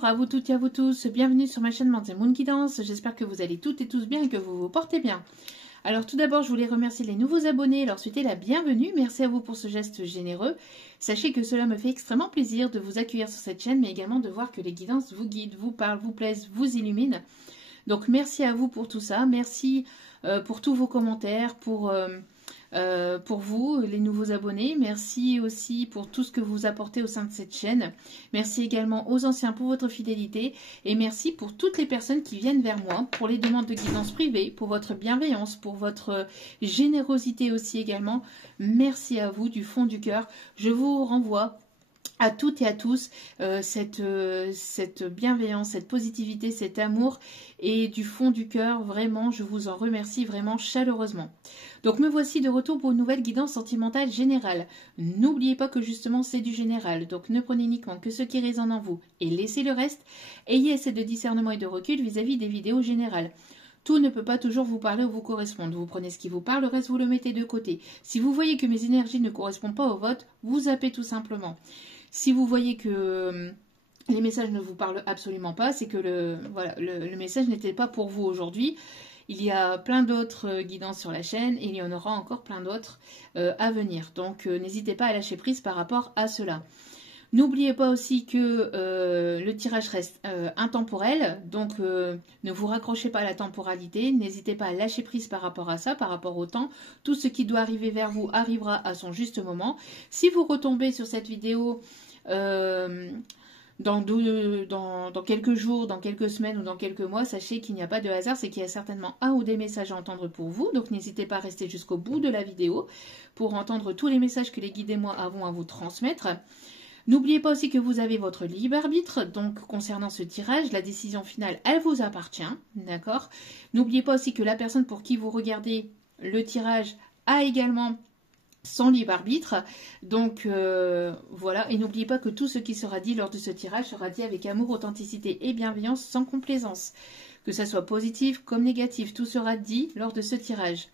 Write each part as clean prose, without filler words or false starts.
Bonjour à vous toutes et à vous tous, bienvenue sur ma chaîne Mandy Moon Guidance, j'espère que vous allez toutes et tous bien et que vous vous portez bien. Alors tout d'abord je voulais remercier les nouveaux abonnés et leur souhaiter la bienvenue, merci à vous pour ce geste généreux. Sachez que cela me fait extrêmement plaisir de vous accueillir sur cette chaîne, mais également de voir que les guidances vous guident, vous parlent, vous plaisent, vous illuminent. Donc merci à vous pour tout ça, merci pour tous vos commentaires, pour vous, les nouveaux abonnés. Merci aussi pour tout ce que vous apportez au sein de cette chaîne. Merci également aux anciens pour votre fidélité. Et merci pour toutes les personnes qui viennent vers moi pour les demandes de guidance privée, pour votre bienveillance, pour votre générosité aussi également. Merci à vous du fond du cœur. Je vous renvoie à toutes et à tous cette bienveillance, cette positivité, cet amour et du fond du cœur, vraiment, je vous en remercie vraiment chaleureusement. Donc me voici de retour pour une nouvelle guidance sentimentale générale. N'oubliez pas que justement c'est du général, donc ne prenez uniquement que ce qui résonne en vous et laissez le reste. Ayez assez de discernement et de recul vis-à-vis des vidéos générales. Tout ne peut pas toujours vous parler ou vous correspondre. Vous prenez ce qui vous parle, le reste vous le mettez de côté. Si vous voyez que mes énergies ne correspondent pas au vôtre, vous zappez tout simplement. Si vous voyez que les messages ne vous parlent absolument pas, c'est que le message n'était pas pour vous aujourd'hui. Il y a plein d'autres guidances sur la chaîne et il y en aura encore plein d'autres à venir. Donc n'hésitez pas à lâcher prise par rapport à cela. N'oubliez pas aussi que le tirage reste intemporel, donc ne vous raccrochez pas à la temporalité, n'hésitez pas à lâcher prise par rapport à ça, par rapport au temps. Tout ce qui doit arriver vers vous arrivera à son juste moment. Si vous retombez sur cette vidéo dans quelques jours, dans quelques semaines ou dans quelques mois, sachez qu'il n'y a pas de hasard, c'est qu'il y a certainement un ou des messages à entendre pour vous. Donc n'hésitez pas à rester jusqu'au bout de la vidéo pour entendre tous les messages que les guides et moi avons à vous transmettre. N'oubliez pas aussi que vous avez votre libre arbitre, donc concernant ce tirage, la décision finale, elle vous appartient, d'accord? N'oubliez pas aussi que la personne pour qui vous regardez le tirage a également son libre arbitre, donc voilà, et n'oubliez pas que tout ce qui sera dit lors de ce tirage sera dit avec amour, authenticité et bienveillance, sans complaisance. Que ça soit positif comme négatif, tout sera dit lors de ce tirage.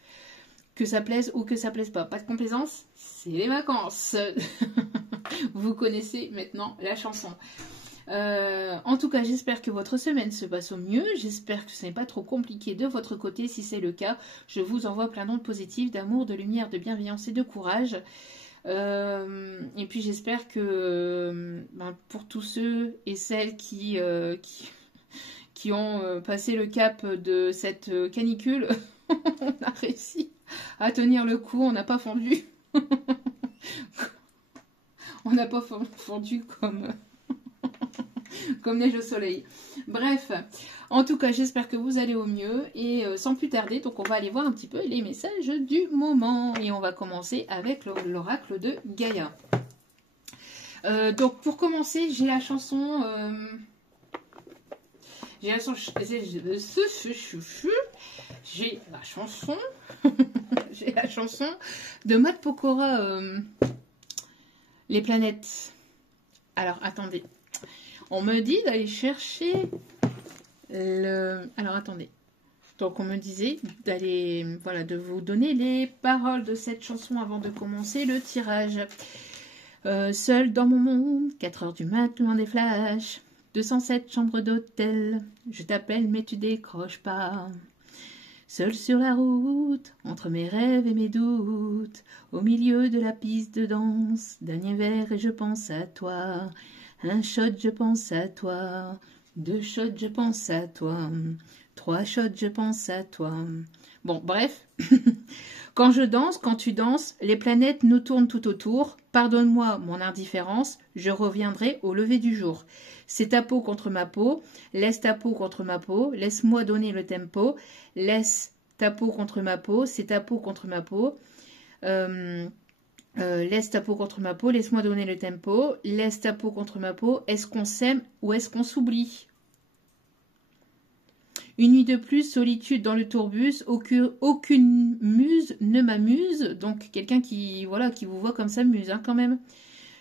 Que ça plaise ou que ça plaise pas. Pas de complaisance, c'est les vacances. Vous connaissez maintenant la chanson. En tout cas, j'espère que votre semaine se passe au mieux. J'espère que ce n'est pas trop compliqué de votre côté. Si c'est le cas, je vous envoie plein d'ondes positives, d'amour, de lumière, de bienveillance et de courage. Et puis j'espère que pour tous ceux et celles qui ont passé le cap de cette canicule, on a réussi à tenir le coup, on n'a pas fondu. On n'a pas fondu comme neige au soleil. Bref, en tout cas, j'espère que vous allez au mieux. Et sans plus tarder, donc on va aller voir un petit peu les messages du moment. Et on va commencer avec l'oracle de Gaïa. Donc pour commencer, j'ai la chanson... J'ai la chanson de Matt Pokora, les planètes. Alors, attendez. On me dit d'aller chercher le... Alors, attendez. Donc, on me disait d'aller... Voilà, de vous donner les paroles de cette chanson avant de commencer le tirage. Seul dans mon monde, 4 heures du mat, loin des flashs. 207 chambres d'hôtel. Je t'appelle, mais tu décroches pas. Seul sur la route, entre mes rêves et mes doutes, au milieu de la piste de danse, dernier verre et je pense à toi. Un shot, je pense à toi. 2 shots, je pense à toi. 3 shots, je pense à toi. Bon, bref. Quand je danse, quand tu danses, les planètes nous tournent tout autour. Pardonne-moi mon indifférence, je reviendrai au lever du jour. C'est ta peau contre ma peau, laisse ta peau contre ma peau, laisse-moi donner le tempo, laisse ta peau contre ma peau, c'est ta peau contre ma peau, laisse ta peau contre ma peau, laisse-moi donner le tempo, laisse ta peau contre ma peau, est-ce qu'on s'aime ou est-ce qu'on s'oublie? Une nuit de plus, solitude dans le tourbus, aucune muse ne m'amuse. Donc, quelqu'un qui vous voit comme ça muse, hein, quand même.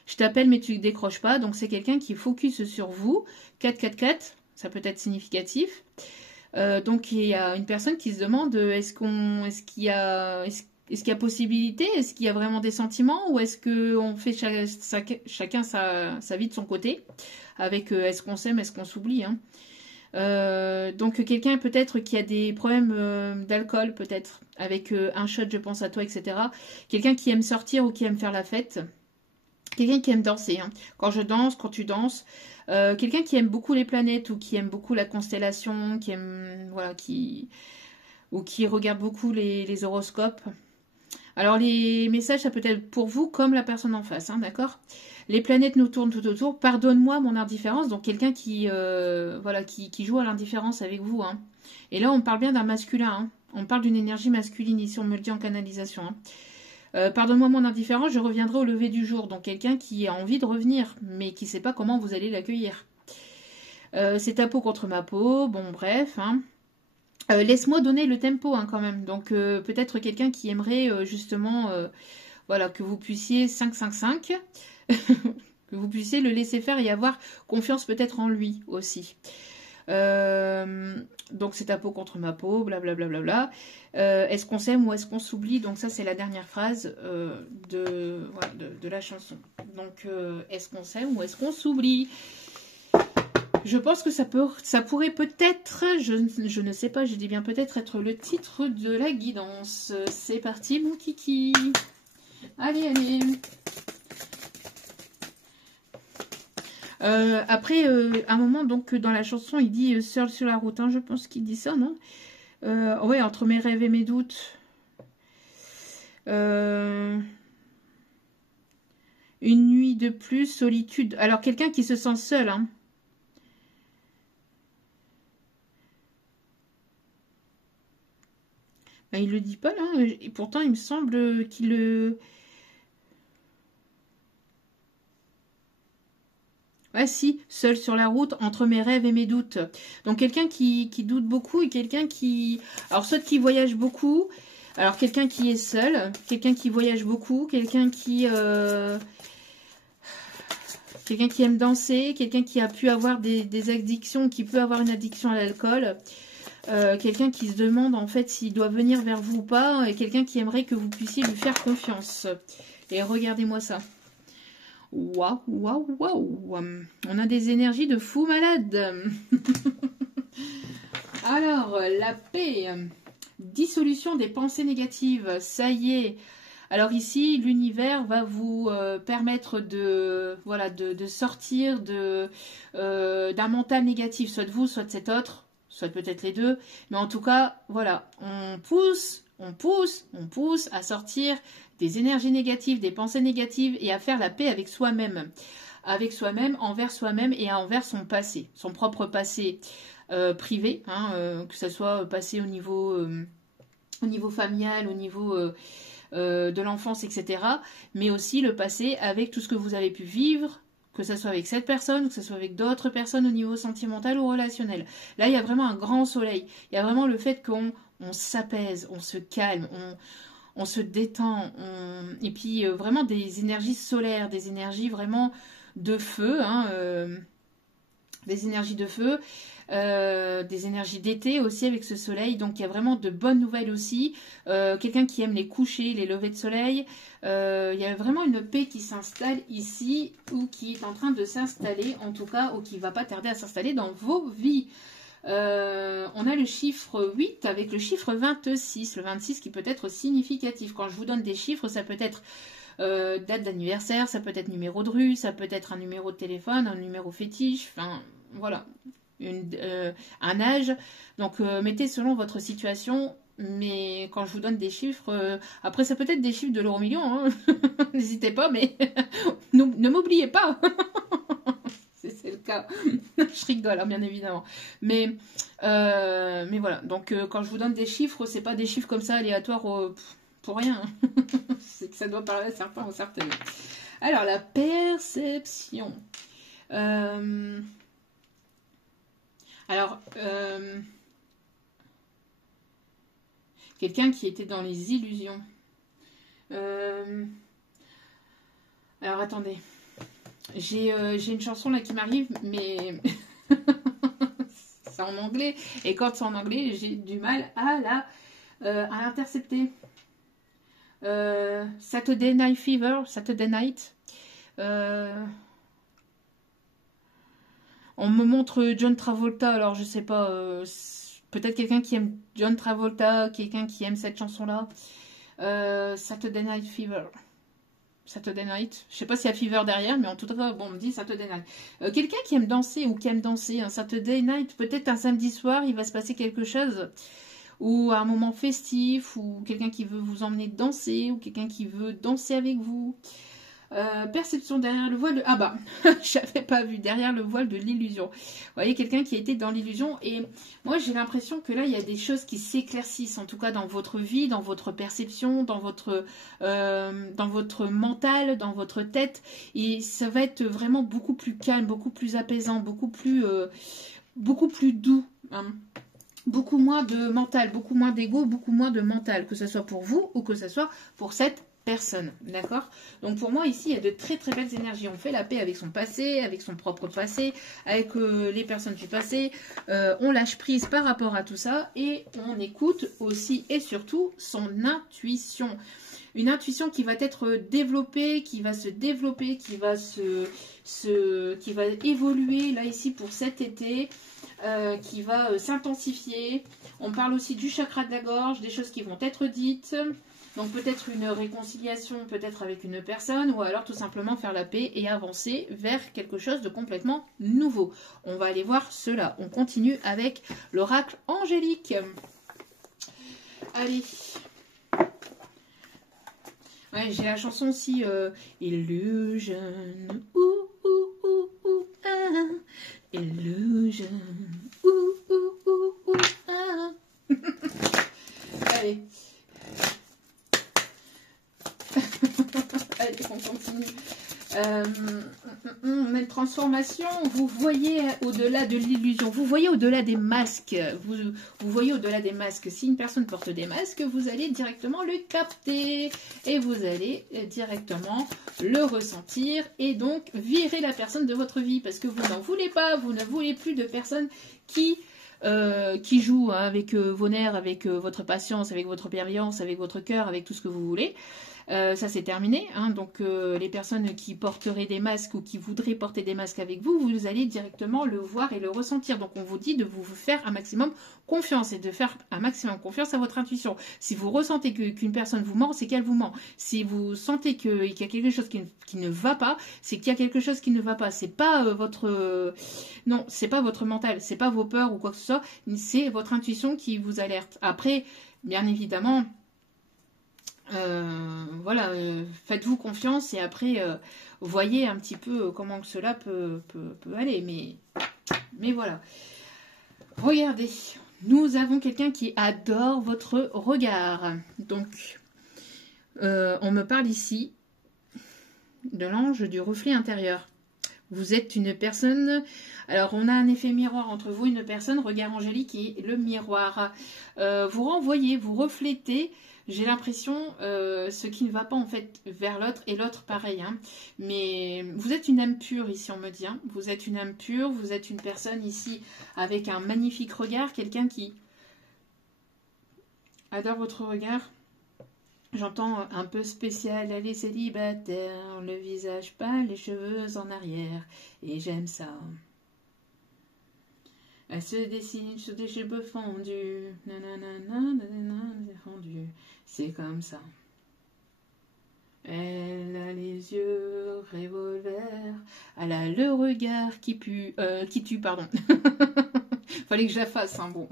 Je t'appelle, mais tu ne décroches pas. Donc, c'est quelqu'un qui focus sur vous. 4, ça peut être significatif. Donc, il y a une personne qui se demande, est-ce qu'il y a Est-ce qu'il y a possibilité? Est-ce qu'il y a vraiment des sentiments? Ou est-ce qu'on fait chacun sa vie de son côté? Avec est-ce qu'on s'aime, est-ce qu'on s'oublie, hein? Donc quelqu'un peut-être qui a des problèmes d'alcool, peut-être, avec un shot, je pense à toi, etc. Quelqu'un qui aime sortir ou qui aime faire la fête. Quelqu'un qui aime danser, hein. Quand je danse, quand tu danses. Quelqu'un qui aime beaucoup les planètes ou qui aime beaucoup la constellation, qui aime, voilà, ou qui regarde beaucoup les horoscopes. Alors les messages, ça peut être pour vous comme la personne en face, hein, d'accord? Les planètes nous tournent tout autour. Pardonne-moi mon indifférence. Donc quelqu'un qui, voilà, qui joue à l'indifférence avec vous, hein. Et là, on parle bien d'un masculin, hein. On parle d'une énergie masculine ici, on me le dit en canalisation, hein. Pardonne-moi mon indifférence, je reviendrai au lever du jour. Donc quelqu'un qui a envie de revenir, mais qui ne sait pas comment vous allez l'accueillir. C'est ta peau contre ma peau, bon bref, hein. Laisse-moi donner le tempo, hein, quand même. Donc peut-être quelqu'un qui aimerait justement, voilà, que vous puissiez 5-5-5, que vous puissiez le laisser faire et avoir confiance peut-être en lui aussi. Donc c'est ta peau contre ma peau, blablabla. Bla, bla, bla. Est-ce qu'on s'aime ou est-ce qu'on s'oublie? Donc ça c'est la dernière phrase voilà, de la chanson. Donc est-ce qu'on s'aime ou est-ce qu'on s'oublie? Je pense que ça pourrait peut-être, je ne sais pas, je dis bien peut-être être le titre de la guidance. C'est parti mon kiki. Allez, allez. Après, un moment, donc, dans la chanson, il dit seul sur la route, hein, je pense qu'il dit ça, non? Ouais, entre mes rêves et mes doutes. Une nuit de plus, solitude. Alors, quelqu'un qui se sent seul, hein. Ben, il le dit pas, là. Et pourtant, il me semble qu'il le... Ah si, seul sur la route, entre mes rêves et mes doutes. Donc quelqu'un qui doute beaucoup et quelqu'un qui... Alors soit qui voyage beaucoup, alors quelqu'un qui est seul, quelqu'un qui voyage beaucoup, quelqu'un qui aime danser, quelqu'un qui a pu avoir des addictions, qui peut avoir une addiction à l'alcool, quelqu'un qui se demande en fait s'il doit venir vers vous ou pas, et quelqu'un qui aimerait que vous puissiez lui faire confiance. Et regardez-moi ça. Waouh, waouh, waouh. On a des énergies de fou malade. Alors, la paix. Dissolution des pensées négatives. Ça y est. Alors ici, l'univers va vous permettre de, voilà, de sortir d'un mental négatif, soit de vous, soit de cet autre, soit peut-être les deux. Mais en tout cas, voilà, on pousse à sortir des énergies négatives, des pensées négatives et à faire la paix avec soi-même, envers soi-même et envers son passé, son propre passé privé, hein, que ce soit passé au niveau familial, au niveau de l'enfance, etc. Mais aussi le passé avec tout ce que vous avez pu vivre, que ce soit avec cette personne, que ce soit avec d'autres personnes au niveau sentimental ou relationnel. Là, il y a vraiment un grand soleil. Il y a vraiment le fait qu'on s'apaise, on se calme, on se détend. Et puis, vraiment des énergies solaires, des énergies vraiment de feu, hein, des énergies de feu, des énergies d'été aussi avec ce soleil. Donc il y a vraiment de bonnes nouvelles aussi. Quelqu'un qui aime les couchers, les levées de soleil. Il y a vraiment une paix qui s'installe ici ou qui est en train de s'installer en tout cas ou qui va pas tarder à s'installer dans vos vies. On a le chiffre 8 avec le chiffre 26. Le 26 qui peut être significatif. Quand je vous donne des chiffres, ça peut être date d'anniversaire, ça peut être numéro de rue, ça peut être un numéro de téléphone, un numéro fétiche, enfin voilà, un âge. Donc mettez selon votre situation, mais quand je vous donne des chiffres, après ça peut être des chiffres de l'euro million, hein. N'hésitez pas, mais ne m'oubliez pas. C'est le cas. Je rigole, hein, bien évidemment. Mais voilà, donc quand je vous donne des chiffres, c'est pas des chiffres comme ça aléatoires pour rien. C'est que ça doit parler à certains ou certaines. Alors, la perception. Quelqu'un qui était dans les illusions. Alors, attendez. J'ai une chanson là qui m'arrive, mais c'est en anglais. Et quand c'est en anglais, j'ai du mal à l'intercepter. Saturday Night Fever, Saturday Night. On me montre John Travolta, alors je sais pas, peut-être quelqu'un qui aime John Travolta, quelqu'un qui aime cette chanson-là. Saturday Night Fever. Saturday Night. Je sais pas s'il y a Fever derrière, mais en tout cas, bon, on me dit Saturday Night. Quelqu'un qui aime danser ou qui aime danser un Saturday Night, peut-être un samedi soir, il va se passer quelque chose. Ou à un moment festif, ou quelqu'un qui veut vous emmener danser, ou quelqu'un qui veut danser avec vous. Perception derrière le voile de... Ah bah, j'avais pas vu, derrière le voile de l'illusion. Vous voyez, quelqu'un qui a été dans l'illusion. Et moi, j'ai l'impression que là, il y a des choses qui s'éclaircissent, en tout cas dans votre vie, dans votre perception, dans votre mental, dans votre tête. Et ça va être vraiment beaucoup plus calme, beaucoup plus apaisant, beaucoup plus doux. Hein. Beaucoup moins de mental, beaucoup moins d'ego, beaucoup moins de mental, que ce soit pour vous ou que ce soit pour cette personne, d'accord? Donc pour moi ici il y a de très très belles énergies. On fait la paix avec son passé, avec son propre passé, avec les personnes du passé, on lâche prise par rapport à tout ça et on écoute aussi et surtout son intuition. Une intuition qui va être développée, qui va se développer, qui va qui va évoluer là ici pour cet été, qui va s'intensifier. On parle aussi du chakra de la gorge, des choses qui vont être dites. Donc peut-être une réconciliation, peut-être avec une personne, ou alors tout simplement faire la paix et avancer vers quelque chose de complètement nouveau. On va aller voir cela. On continue avec l'oracle angélique. Allez. Ouais, j'ai la chanson aussi Illusion. Ouh, ouh, ouh, ouh, ah. Illusion. Ouh, ouh, ouh, ouh, ah. Allez. Allez, on continue. On a une transformation. Vous voyez au-delà de l'illusion. Vous voyez au-delà des masques. Vous voyez au-delà des masques. Si une personne porte des masques, vous allez directement le capter. Et vous allez directement le ressentir. Et donc, virer la personne de votre vie. Parce que vous n'en voulez pas. Vous ne voulez plus de personnes qui jouent avec vos nerfs, avec votre patience, avec votre bienveillance, avec votre cœur, avec tout ce que vous voulez. Ça c'est terminé, hein. Donc les personnes qui porteraient des masques ou qui voudraient porter des masques avec vous, vous allez directement le voir et le ressentir. Donc on vous dit de vous faire un maximum confiance et de faire un maximum confiance à votre intuition. Si vous ressentez qu'une personne vous ment, c'est qu'elle vous ment. Si vous sentez qu'il y a quelque chose qui ne va pas, c'est qu'il y a quelque chose qui ne va pas. C'est pas non, c'est pas votre mental, c'est pas vos peurs ou quoi que ce soit, c'est votre intuition qui vous alerte. Après, bien évidemment, voilà, faites-vous confiance et après voyez un petit peu comment que cela peut aller, mais voilà. Regardez, nous avons quelqu'un qui adore votre regard. Donc on me parle ici de l'ange du reflet intérieur. Vous êtes une personne, alors on a un effet miroir entre vous et une personne, regard angélique et le miroir. Vous renvoyez, vous reflétez, j'ai l'impression, ce qui ne va pas en fait vers l'autre et l'autre pareil. Hein. Mais vous êtes une âme pure ici, on me dit. Hein. Vous êtes une âme pure, vous êtes une personne ici avec un magnifique regard, quelqu'un qui adore votre regard. J'entends un peu spécial, elle est célibataire, le visage pâle, les cheveux en arrière, et j'aime ça. Elle se dessine sur des cheveux fondus, fondus, c'est comme ça. Elle a les yeux revolver, elle a le regard qui tue, pardon. Fallait que je la fasse, hein, bon.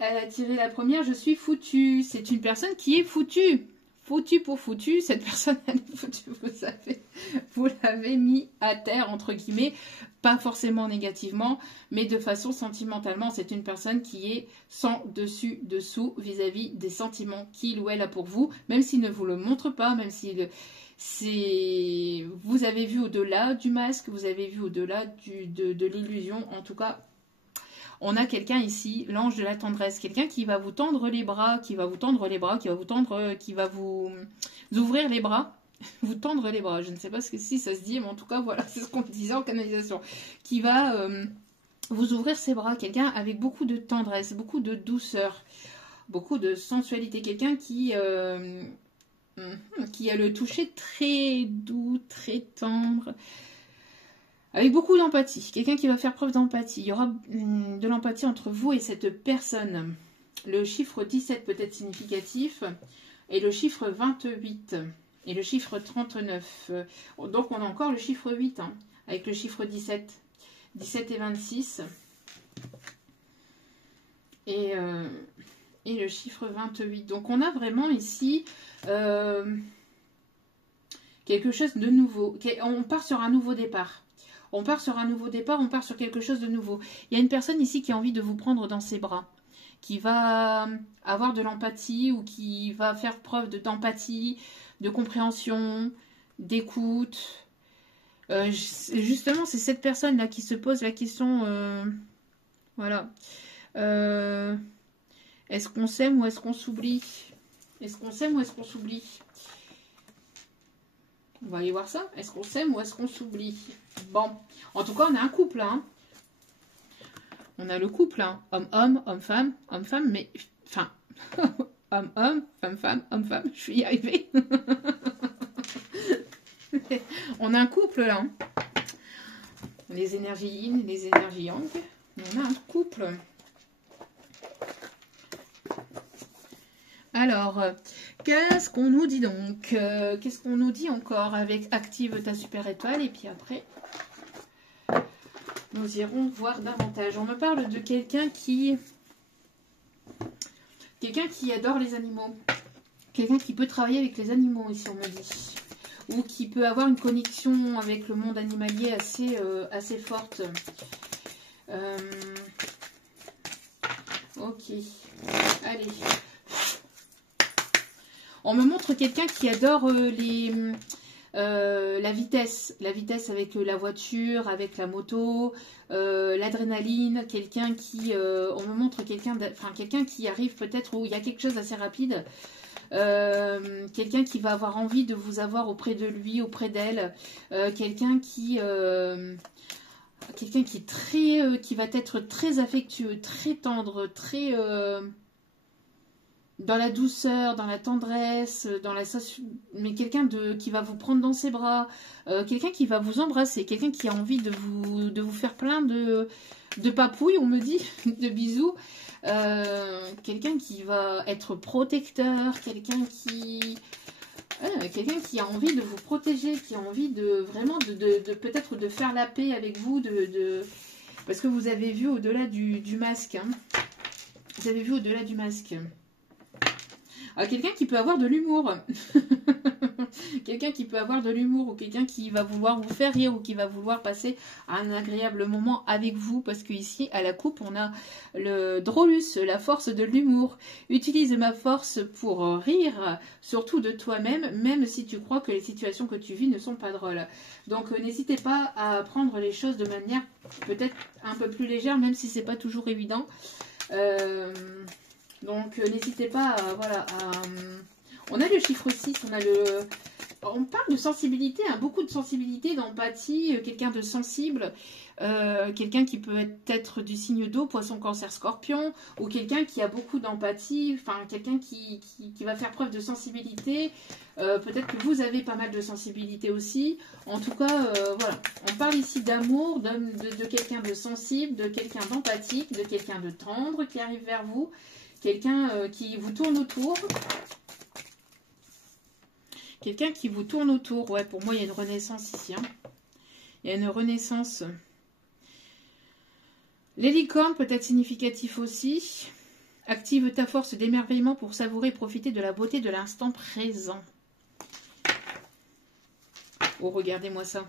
Elle a tiré la première, je suis foutue. C'est une personne qui est foutue. Foutue pour foutue. Cette personne, elle est foutue, vous l'avez mis à terre, entre guillemets. Pas forcément négativement, mais de façon sentimentalement. C'est une personne qui est sans dessus, dessous vis-à-vis des sentiments qu'il ou elle a pour vous. Même s'il ne vous le montre pas, même s'il... Vous avez vu au-delà du masque, vous avez vu au-delà de l'illusion, en tout cas... On a quelqu'un ici, l'ange de la tendresse, quelqu'un qui va vous tendre les bras, qui va vous ouvrir les bras, vous tendre les bras. Je ne sais pas si ça se dit, mais en tout cas, voilà, c'est ce qu'on disait en canalisation. Qui va vous ouvrir ses bras, quelqu'un avec beaucoup de tendresse, beaucoup de douceur. beaucoup de sensualité. Quelqu'un qui a le toucher très doux, très tendre, avec beaucoup d'empathie. Quelqu'un qui va faire preuve d'empathie. Il y aura de l'empathie entre vous et cette personne. Le chiffre 17 peut être significatif, et le chiffre 28, et le chiffre 39. Donc on a encore le chiffre 8, hein, avec le chiffre 17. 17 et 26. Et le chiffre 28. Donc on a vraiment ici quelque chose de nouveau. On part sur un nouveau départ. On part sur un nouveau départ, on part sur quelque chose de nouveau. Il y a une personne ici qui a envie de vous prendre dans ses bras, qui va avoir de l'empathie ou qui va faire preuve d'empathie, de compréhension, d'écoute. Justement, c'est cette personne-là qui se pose la question, voilà. Est-ce qu'on s'aime ou est-ce qu'on s'oublie? Est-ce qu'on s'aime ou est-ce qu'on s'oublie? On va aller voir ça. Est-ce qu'on s'aime ou est-ce qu'on s'oublie? Bon, en tout cas, on a un couple, hein. On a le couple, hein. Homme-homme, homme-femme, mais... Enfin, homme-homme, femme-femme, homme-femme. Je suis y arrivée. On a un couple, là. Hein. Les énergies yin, les énergies yang. On a un couple. Alors, qu'est-ce qu'on nous dit donc? Qu'est-ce qu'on nous dit encore avec active ta super étoile? Et puis après, nous irons voir davantage. On me parle de quelqu'un qui adore les animaux. Quelqu'un qui peut travailler avec les animaux, ici on me dit. Ou qui peut avoir une connexion avec le monde animalier assez forte. Ok. Allez. On me montre quelqu'un qui adore la vitesse. La vitesse avec la voiture, avec la moto, l'adrénaline. Quelqu'un qui... on me montre quelqu'un qui arrive peut-être où il y a quelque chose d'assez rapide. Quelqu'un qui va avoir envie de vous avoir auprès de lui, auprès d'elle. Quelqu'un qui va être très affectueux, très tendre, très... dans la douceur, dans la tendresse, mais quelqu'un qui va vous prendre dans ses bras, quelqu'un qui va vous embrasser, quelqu'un qui a envie de vous faire plein de papouilles, on me dit, de bisous, quelqu'un qui va être protecteur, quelqu'un qui a envie de vous protéger, qui a envie de vraiment peut-être de faire la paix avec vous, parce que vous avez vu au-delà du masque, hein. Vous avez vu au-delà du masque. Quelqu'un qui peut avoir de l'humour. Quelqu'un qui peut avoir de l'humour ou quelqu'un qui va vouloir vous faire rire ou qui va vouloir passer un agréable moment avec vous. Parce qu'ici, à la coupe, on a le drôlus, la force de l'humour. Utilise ma force pour rire, surtout de toi-même, même si tu crois que les situations que tu vis ne sont pas drôles. Donc, n'hésitez pas à prendre les choses de manière peut-être un peu plus légère, même si c'est pas toujours évident. Donc, n'hésitez pas on a le chiffre 6, on parle de sensibilité, hein, beaucoup de sensibilité, d'empathie, quelqu'un de sensible, quelqu'un qui peut être du signe d'eau, poisson, cancer, scorpion, ou quelqu'un qui a beaucoup d'empathie, enfin, quelqu'un qui va faire preuve de sensibilité. Peut-être que vous avez pas mal de sensibilité aussi. En tout cas, voilà, on parle ici d'amour, de quelqu'un de sensible, de quelqu'un d'empathique, de quelqu'un de tendre qui arrive vers vous. Quelqu'un qui vous tourne autour. Quelqu'un qui vous tourne autour. Ouais, pour moi, il y a une renaissance ici. Hein. Il y a une renaissance. Les licornes peut être significatif aussi. Active ta force d'émerveillement pour savourer et profiter de la beauté de l'instant présent. Oh, regardez-moi ça.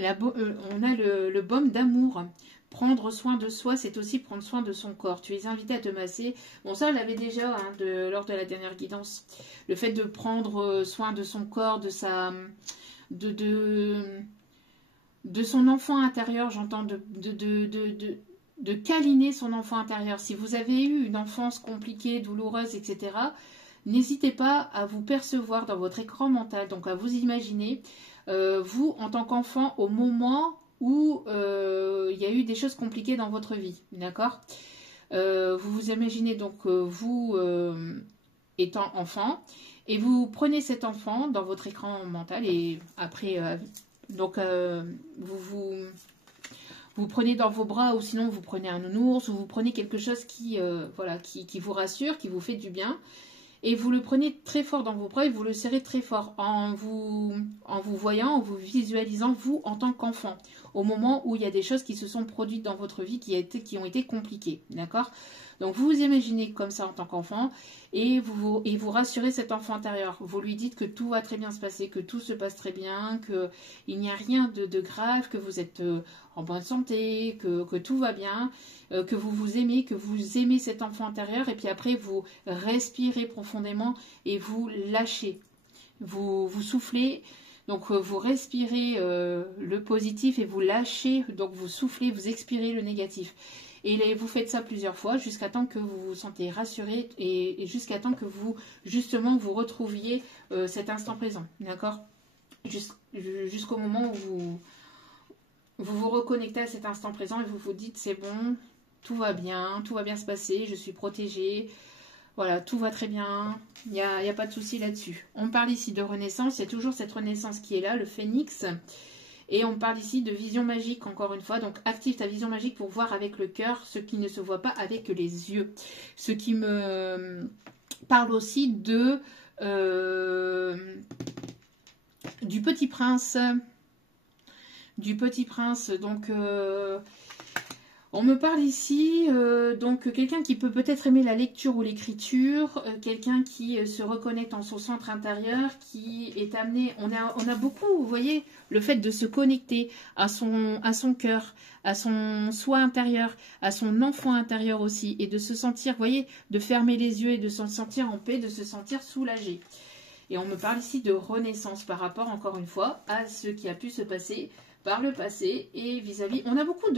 On a le baume d'amour. Prendre soin de soi, c'est aussi prendre soin de son corps. Tu es invité à te masser. Bon, ça, on l'avait déjà hein, lors de la dernière guidance. Le fait de prendre soin de son corps, de son enfant intérieur, j'entends, de câliner son enfant intérieur. Si vous avez eu une enfance compliquée, douloureuse, etc., n'hésitez pas à vous percevoir dans votre écran mental, donc à vous imaginer, vous, en tant qu'enfant, au moment où il y a eu des choses compliquées dans votre vie, d'accord? Vous vous imaginez donc vous étant enfant et vous prenez cet enfant dans votre écran mental et après donc vous prenez dans vos bras ou sinon vous prenez un nounours ou vous prenez quelque chose qui voilà qui vous rassure, qui vous fait du bien. Et vous le prenez très fort dans vos bras et vous le serrez très fort en vous voyant, en vous visualisant, vous, en tant qu'enfant, au moment où il y a des choses qui se sont produites dans votre vie qui ont été compliquées, d'accord? Donc vous vous imaginez comme ça en tant qu'enfant et vous rassurez cet enfant intérieur. Vous lui dites que tout va très bien se passer, que tout se passe très bien, qu'il n'y a rien de grave, que vous êtes en bonne santé, que tout va bien, que vous vous aimez, que vous aimez cet enfant intérieur, et puis après vous respirez profondément et vous lâchez. Vous soufflez, donc vous respirez le positif et vous lâchez, donc vous soufflez, vous expirez le négatif. Et vous faites ça plusieurs fois jusqu'à temps que vous vous sentez rassuré et jusqu'à temps que vous, justement, vous retrouviez cet instant présent, d'accord? Jusqu'au moment où vous vous reconnectez à cet instant présent et vous vous dites c'est bon, tout va bien se passer, je suis protégée, voilà, tout va très bien, il n'y a pas de souci là-dessus. On parle ici de renaissance, il y a toujours cette renaissance qui est là, le phénix. Et on parle ici de vision magique, encore une fois. Donc, active ta vision magique pour voir avec le cœur ce qui ne se voit pas avec les yeux. Ce qui me parle aussi de du Petit Prince. Du Petit Prince. Donc, on me parle ici, donc, quelqu'un qui peut peut-être aimer la lecture ou l'écriture, quelqu'un qui se reconnecte en son centre intérieur, qui est amené, on a beaucoup, vous voyez, le fait de se connecter à son cœur, à son soi intérieur, à son enfant intérieur aussi, et de se sentir, vous voyez, de fermer les yeux et de se sentir en paix, de se sentir soulagé. Et on me parle ici de renaissance par rapport, encore une fois, à ce qui a pu se passer par le passé et vis-à-vis. On a beaucoup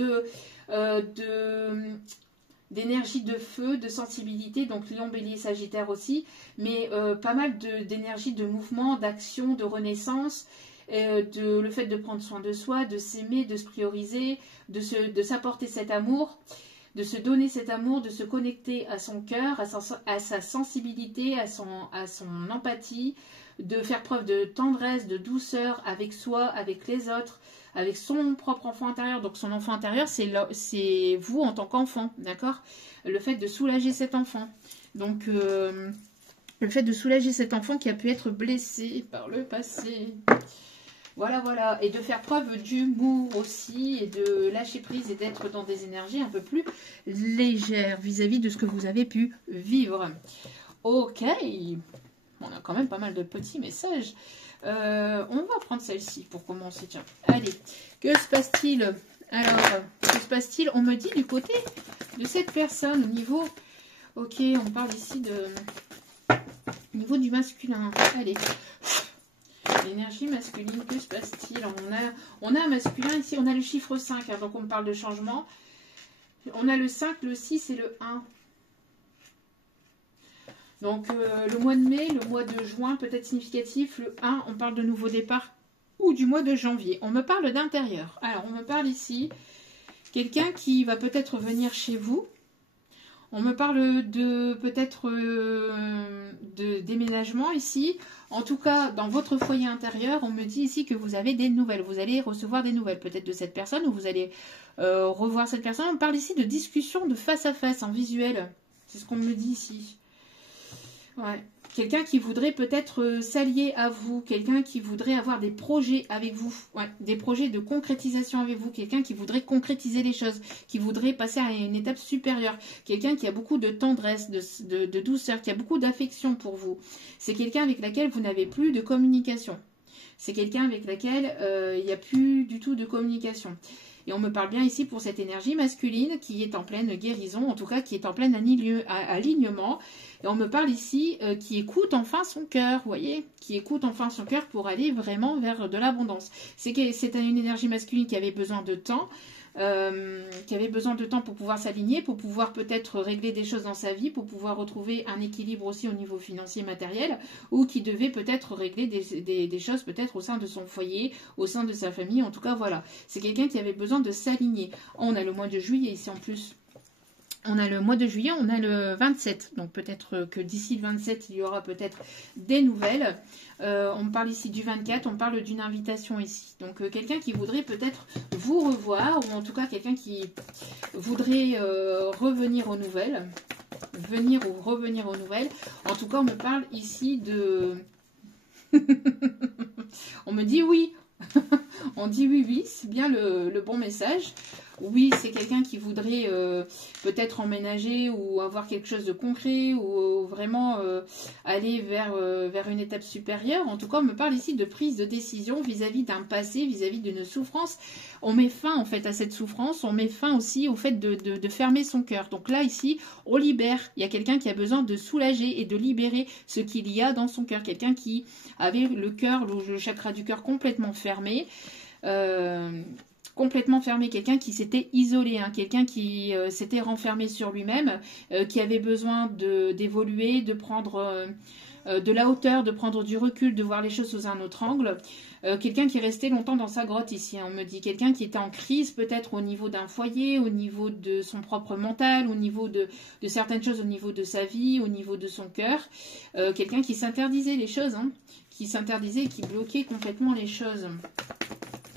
d'énergie de feu, de sensibilité, donc Lion, Bélier, Sagittaire aussi, mais pas mal d'énergie de mouvement, d'action, de renaissance, le fait de prendre soin de soi, de s'aimer, de se prioriser, de s'apporter cet amour, de se donner cet amour, de se connecter à son cœur, à sa sensibilité, à son empathie, de faire preuve de tendresse, de douceur avec soi, avec les autres, avec son propre enfant intérieur. Donc son enfant intérieur, c'est vous en tant qu'enfant, d'accord? Le fait de soulager cet enfant. Donc le fait de soulager cet enfant qui a pu être blessé par le passé. Voilà, voilà. Et de faire preuve d'humour aussi et de lâcher prise et d'être dans des énergies un peu plus légères vis-à-vis de ce que vous avez pu vivre. Ok. On a quand même pas mal de petits messages. On va prendre celle-ci pour commencer. Tiens, allez. Que se passe-t-il? Alors, que se passe-t-il? On me dit du côté de cette personne au niveau... Ok, on parle ici de... Au niveau du masculin. Allez. L'énergie masculine, que se passe-t-il? On a un masculin ici, on a le chiffre 5, hein, donc on me parle de changement. On a le 5, le 6 et le 1. Donc le mois de mai, le mois de juin peut être significatif. Le 1, on parle de nouveau départ ou du mois de janvier. On me parle d'intérieur. Alors on me parle ici, quelqu'un qui va peut-être venir chez vous. On me parle de peut-être de déménagement ici. En tout cas, dans votre foyer intérieur, on me dit ici que vous avez des nouvelles. Vous allez recevoir des nouvelles peut-être de cette personne ou vous allez revoir cette personne. On me parle ici de discussion de face à face en visuel. C'est ce qu'on me dit ici. Ouais. Quelqu'un qui voudrait peut-être s'allier à vous, quelqu'un qui voudrait avoir des projets avec vous, ouais, des projets de concrétisation avec vous, quelqu'un qui voudrait concrétiser les choses, qui voudrait passer à une étape supérieure, quelqu'un qui a beaucoup de tendresse, de douceur, qui a beaucoup d'affection pour vous. C'est quelqu'un avec lequel vous n'avez plus de communication. C'est quelqu'un avec lequel il n'y a plus du tout de communication. Et on me parle bien ici pour cette énergie masculine qui est en pleine guérison, en tout cas qui est en plein alignement. Et on me parle ici qui écoute enfin son cœur, vous voyez, qui écoute enfin son cœur pour aller vraiment vers de l'abondance. C'est une énergie masculine qui avait besoin de temps, pour pouvoir s'aligner, pour pouvoir peut-être régler des choses dans sa vie, pour pouvoir retrouver un équilibre aussi au niveau financier matériel, ou qui devait peut-être régler des choses peut-être au sein de son foyer, au sein de sa famille, en tout cas voilà. C'est quelqu'un qui avait besoin de s'aligner. On a le mois de juillet ici en plus. On a le mois de juillet, on a le 27. Donc peut-être que d'ici le 27, il y aura peut-être des nouvelles. On parle ici du 24, on parle d'une invitation ici. Donc quelqu'un qui voudrait peut-être vous revoir, ou en tout cas quelqu'un qui voudrait revenir aux nouvelles. Venir ou revenir aux nouvelles. En tout cas, on me parle ici de... On me dit oui. On dit oui, oui, c'est bien le bon message. Oui, c'est quelqu'un qui voudrait peut-être emménager ou avoir quelque chose de concret ou vraiment aller vers une étape supérieure. En tout cas, on me parle ici de prise de décision vis-à-vis d'un passé, vis-à-vis d'une souffrance. On met fin en fait à cette souffrance, on met fin aussi au fait de fermer son cœur. Donc là, ici, on libère. Il y a quelqu'un qui a besoin de soulager et de libérer ce qu'il y a dans son cœur. Quelqu'un qui avait le cœur, le chakra du cœur complètement fermé. Complètement fermé, quelqu'un qui s'était isolé, hein, quelqu'un qui s'était renfermé sur lui-même, qui avait besoin d'évoluer, de prendre de la hauteur, de prendre du recul, de voir les choses sous un autre angle. Quelqu'un qui est resté longtemps dans sa grotte ici, hein, on me dit, quelqu'un qui était en crise peut-être au niveau d'un foyer, au niveau de son propre mental, au niveau de certaines choses, au niveau de sa vie, au niveau de son cœur. Quelqu'un qui s'interdisait les choses, hein, qui s'interdisait et qui bloquait complètement les choses.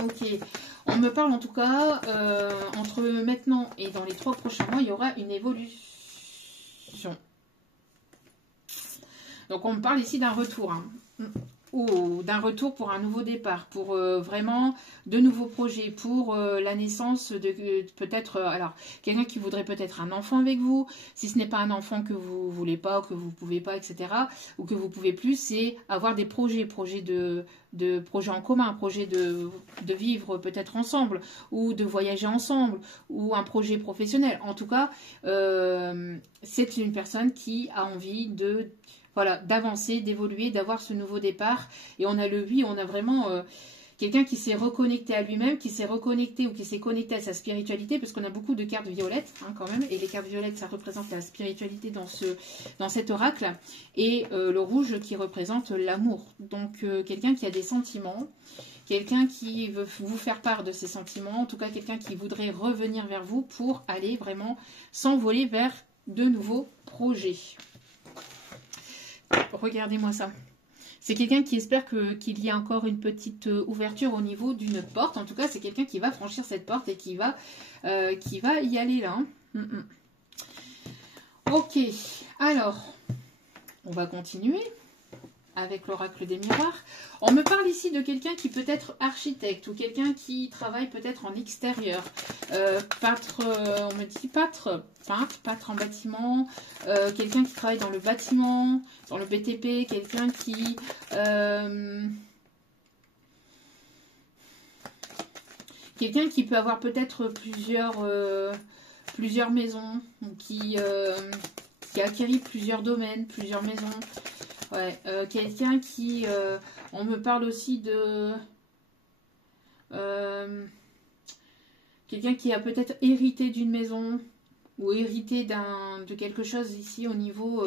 Ok, on me parle en tout cas, entre maintenant et dans les 3 prochains mois, il y aura une évolution. Donc on me parle ici d'un retour, hein, ou d'un retour pour un nouveau départ, pour vraiment de nouveaux projets, pour la naissance de peut-être, alors quelqu'un qui voudrait peut-être un enfant avec vous, si ce n'est pas un enfant que vous voulez pas, que vous pouvez pas, etc., ou que vous pouvez plus, c'est avoir des projets projets en commun, un projet de vivre peut-être ensemble, ou de voyager ensemble, ou un projet professionnel. En tout cas, c'est une personne qui a envie de... Voilà, d'avancer, d'évoluer, d'avoir ce nouveau départ. Et on a le oui, on a vraiment quelqu'un qui s'est reconnecté à lui-même, qui s'est reconnecté ou qui s'est connecté à sa spiritualité, parce qu'on a beaucoup de cartes violettes, hein, quand même. Et les cartes violettes, ça représente la spiritualité dans cet oracle. Et le rouge qui représente l'amour. Donc quelqu'un qui a des sentiments, quelqu'un qui veut vous faire part de ses sentiments, en tout cas quelqu'un qui voudrait revenir vers vous pour aller vraiment s'envoler vers de nouveaux projets. Regardez-moi ça. C'est quelqu'un qui espère qu'il y a encore une petite ouverture au niveau d'une porte. En tout cas, c'est quelqu'un qui va franchir cette porte et qui va y aller là. Hein. Ok, alors, on va continuer avec l'oracle des miroirs. On me parle ici de quelqu'un qui peut être architecte ou quelqu'un qui travaille peut-être en extérieur. Peintre, on me dit peintre en bâtiment, quelqu'un qui travaille dans le bâtiment, dans le BTP, quelqu'un qui... quelqu'un qui peut avoir peut-être plusieurs maisons, qui a acquis plusieurs domaines, plusieurs maisons. Ouais, quelqu'un qui... on me parle aussi de... quelqu'un qui a peut-être hérité d'une maison ou hérité de quelque chose ici au niveau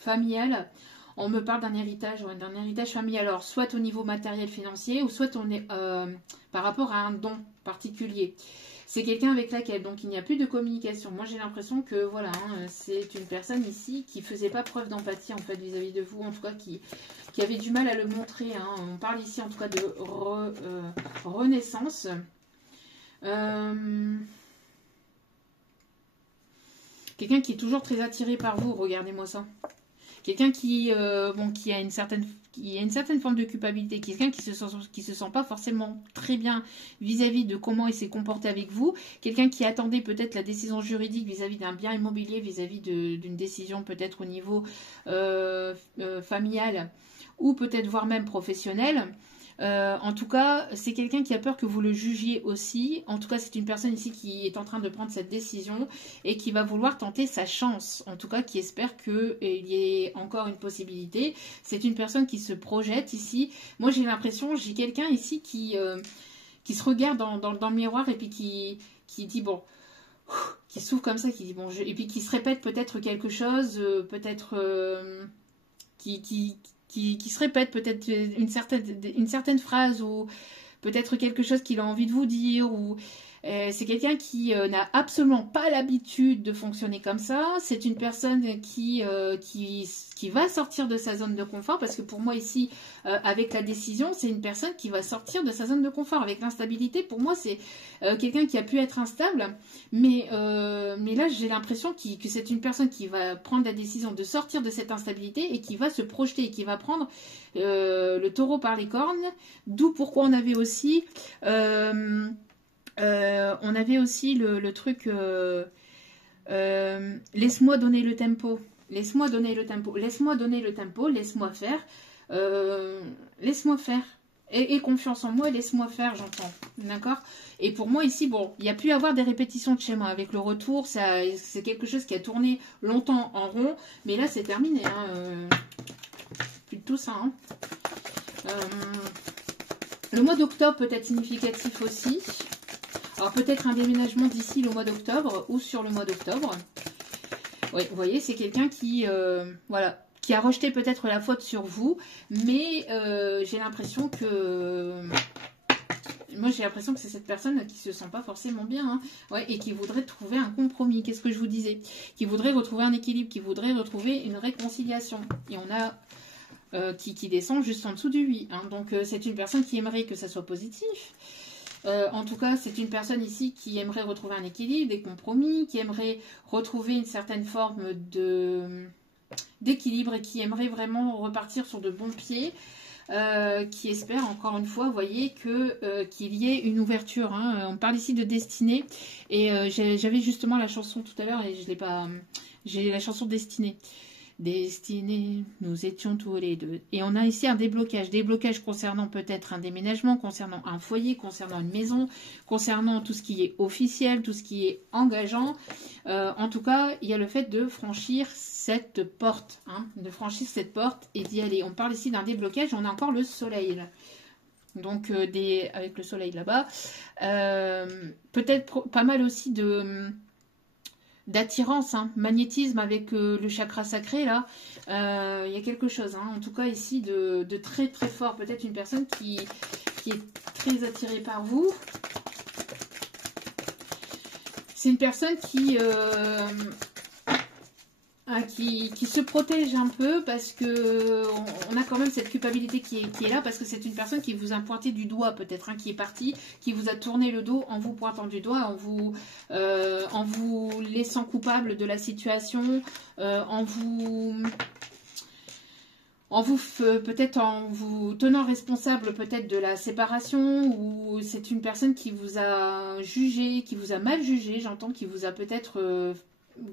familial. On me parle d'un héritage, ouais, familial. Alors, soit au niveau matériel financier ou soit on est par rapport à un don particulier. C'est quelqu'un avec laquelle, donc il n'y a plus de communication. Moi j'ai l'impression que voilà, hein, c'est une personne ici qui faisait pas preuve d'empathie en fait vis-à-vis de vous, en tout cas qui avait du mal à le montrer. Hein. On parle ici en tout cas de renaissance. Quelqu'un qui est toujours très attiré par vous, regardez-moi ça. Quelqu'un qui a une certaine forme de culpabilité, quelqu'un qui se sent pas forcément très bien vis-à-vis de comment il s'est comporté avec vous, quelqu'un qui attendait peut-être la décision juridique vis-à-vis d'un bien immobilier, vis-à-vis d'une décision peut-être au niveau familial ou peut-être voire même professionnel. En tout cas, c'est quelqu'un qui a peur que vous le jugiez aussi. En tout cas, c'est une personne ici qui est en train de prendre cette décision et qui va vouloir tenter sa chance. En tout cas, qui espère qu'il y ait encore une possibilité. C'est une personne qui se projette ici. Moi, j'ai l'impression, j'ai quelqu'un ici qui se regarde dans le miroir et puis qui dit, bon... qui s'ouvre comme ça, qui dit, bon... Et puis qui se répète peut-être quelque chose, peut-être... qui se répète peut-être une certaine phrase ou peut-être quelque chose qu'il a envie de vous dire ou C'est quelqu'un qui n'a absolument pas l'habitude de fonctionner comme ça. C'est une personne qui va sortir de sa zone de confort, parce que pour moi ici, avec la décision, c'est une personne qui va sortir de sa zone de confort. Avec l'instabilité, pour moi, c'est quelqu'un qui a pu être instable, mais là, j'ai l'impression que c'est une personne qui va prendre la décision de sortir de cette instabilité et qui va se projeter et qui va prendre le taureau par les cornes. D'où pourquoi on avait aussi... le truc laisse-moi donner le tempo, laisse-moi donner le tempo, laisse-moi donner le tempo, laisse-moi faire, laisse-moi faire. Et confiance en moi, laisse-moi faire, j'entends. D'accord? Et pour moi ici, bon, il y a pu y avoir des répétitions de schéma. Avec le retour, c'est quelque chose qui a tourné longtemps en rond. Mais là, c'est terminé. Hein, plus de tout ça. Hein. Le mois d'octobre peut être significatif aussi. Alors peut-être un déménagement d'ici le mois d'octobre ou sur le mois d'octobre. Oui, vous voyez, c'est quelqu'un qui, voilà, qui a rejeté peut-être la faute sur vous, mais j'ai l'impression que... Moi, j'ai l'impression que c'est cette personne qui se sent pas forcément bien, hein, ouais, et qui voudrait trouver un compromis. Qu'est-ce que je vous disais? Qui voudrait retrouver un équilibre, qui voudrait retrouver une réconciliation. Et on a... qui descend juste en dessous du 8. Hein. Donc, c'est une personne qui aimerait que ça soit positif. En tout cas, c'est une personne ici qui aimerait retrouver un équilibre, des compromis, qui aimerait retrouver une certaine forme d'équilibre et qui aimerait vraiment repartir sur de bons pieds, qui espère encore une fois, vous voyez, qu'il y ait une ouverture. Hein. On parle ici de destinée et j'avais justement la chanson tout à l'heure et je l'ai pas. J'ai la chanson Destinée. Destinée, nous étions tous les deux. Et on a ici un déblocage. Déblocage concernant peut-être un déménagement, concernant un foyer, concernant une maison, concernant tout ce qui est officiel, tout ce qui est engageant. En tout cas, il y a le fait de franchir cette porte. Hein, de franchir cette porte et d'y aller. On parle ici d'un déblocage. On a encore le soleil. Là. Donc, avec le soleil là-bas. Peut-être pas mal aussi d'attirance, hein, magnétisme avec le chakra sacré là, il y a quelque chose, hein, en tout cas ici de très très fort, peut-être une personne qui est très attirée par vous. C'est une personne qui se protège un peu parce que on a quand même cette culpabilité qui est là, parce que c'est une personne qui vous a pointé du doigt peut-être, hein, qui est partie, qui vous a tourné le dos en vous pointant du doigt, en vous laissant coupable de la situation, peut-être en vous tenant responsable peut-être de la séparation, ou c'est une personne qui vous a jugé, qui vous a mal jugé, j'entends, qui vous a peut-être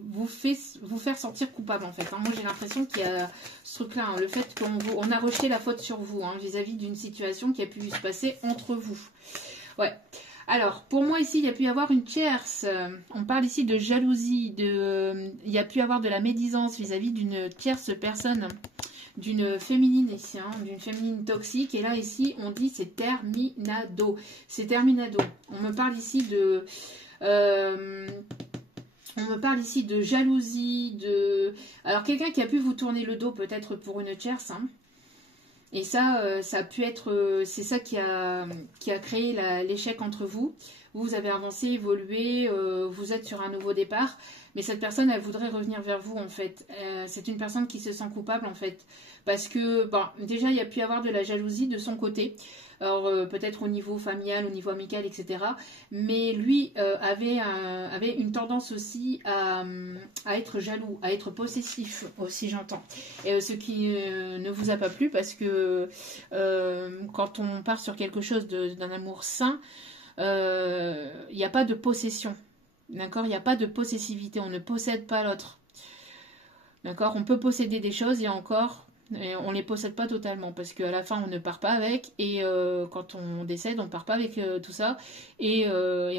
vous faire sentir coupable en fait. Hein. Moi j'ai l'impression qu'il y a ce truc là, hein, le fait qu'on a rejeté la faute sur vous, hein, vis-à-vis d'une situation qui a pu se passer entre vous. Ouais. Alors pour moi ici il y a pu y avoir une tierce, on parle ici de jalousie, il y a pu y avoir de la médisance vis-à-vis d'une tierce personne, d'une féminine ici, hein, d'une féminine toxique, et là ici on dit c'est terminado, c'est terminado. On me parle ici de... on me parle ici de jalousie, alors quelqu'un qui a pu vous tourner le dos peut-être pour une tierce, hein. Et ça, ça a pu être, c'est ça qui a créé l'échec entre vous. Vous avez avancé, évolué, vous êtes sur un nouveau départ, mais cette personne, elle voudrait revenir vers vous en fait. C'est une personne qui se sent coupable en fait, parce que, bon, déjà il y a pu y avoir de la jalousie de son côté. Alors peut-être au niveau familial, au niveau amical, etc. Mais lui avait une tendance aussi à être jaloux, à être possessif aussi, j'entends. Et ce qui ne vous a pas plu, parce que quand on part sur quelque chose d'un amour sain, il n'y a pas de possession. D'accord? Il n'y a pas de possessivité, on ne possède pas l'autre. D'accord? On peut posséder des choses et encore... Et on ne les possède pas totalement, parce qu'à la fin on ne part pas avec, et quand on décède on ne part pas avec tout ça, et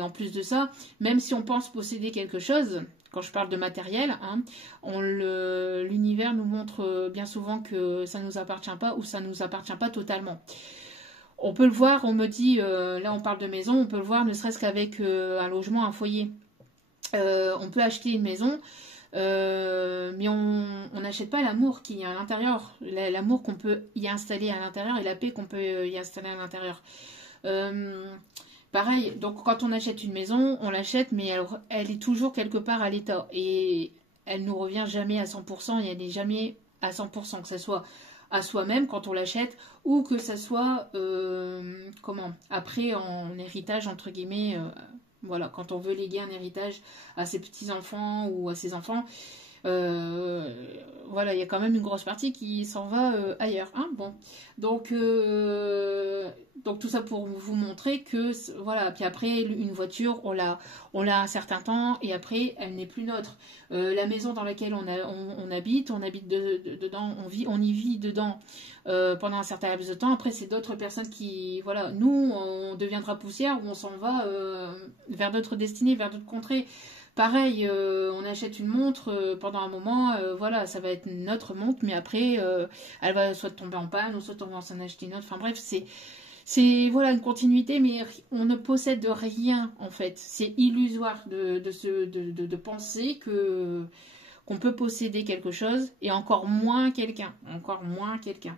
en plus de ça, même si on pense posséder quelque chose, quand je parle de matériel, hein, l'univers nous montre bien souvent que ça ne nous appartient pas, ou ça ne nous appartient pas totalement. On peut le voir, on me dit, là on parle de maison, on peut le voir ne serait-ce qu'avec un logement, un foyer. On peut acheter une maison, mais on n'achète pas l'amour qu'il y a à l'intérieur, l'amour qu'on peut y installer à l'intérieur et la paix qu'on peut y installer à l'intérieur. Pareil, donc quand on achète une maison, on l'achète, mais elle est toujours quelque part à l'état. Et elle nous revient jamais à 100%, et elle n'est jamais à 100%, que ce soit à soi-même quand on l'achète, ou que ce soit, comment, après en héritage, entre guillemets, voilà, quand on veut léguer un héritage à ses petits-enfants ou à ses enfants, euh, voilà, il y a quand même une grosse partie qui s'en va ailleurs. Hein, bon. Donc tout ça pour vous montrer que, voilà, puis après, une voiture, on l'a un certain temps et après, elle n'est plus nôtre. La maison dans laquelle on habite dedans, on y vit dedans pendant un certain laps de temps. Après, c'est d'autres personnes qui, voilà, nous, on deviendra poussière ou on s'en va vers d'autres destinées, vers d'autres contrées. Pareil, on achète une montre pendant un moment, voilà, ça va être notre montre, mais après, elle va soit tomber en panne, ou soit on va s'en acheter une autre. Enfin bref, voilà une continuité, mais on ne possède rien en fait. C'est illusoire de penser que qu'on peut posséder quelque chose et encore moins quelqu'un, encore moins quelqu'un.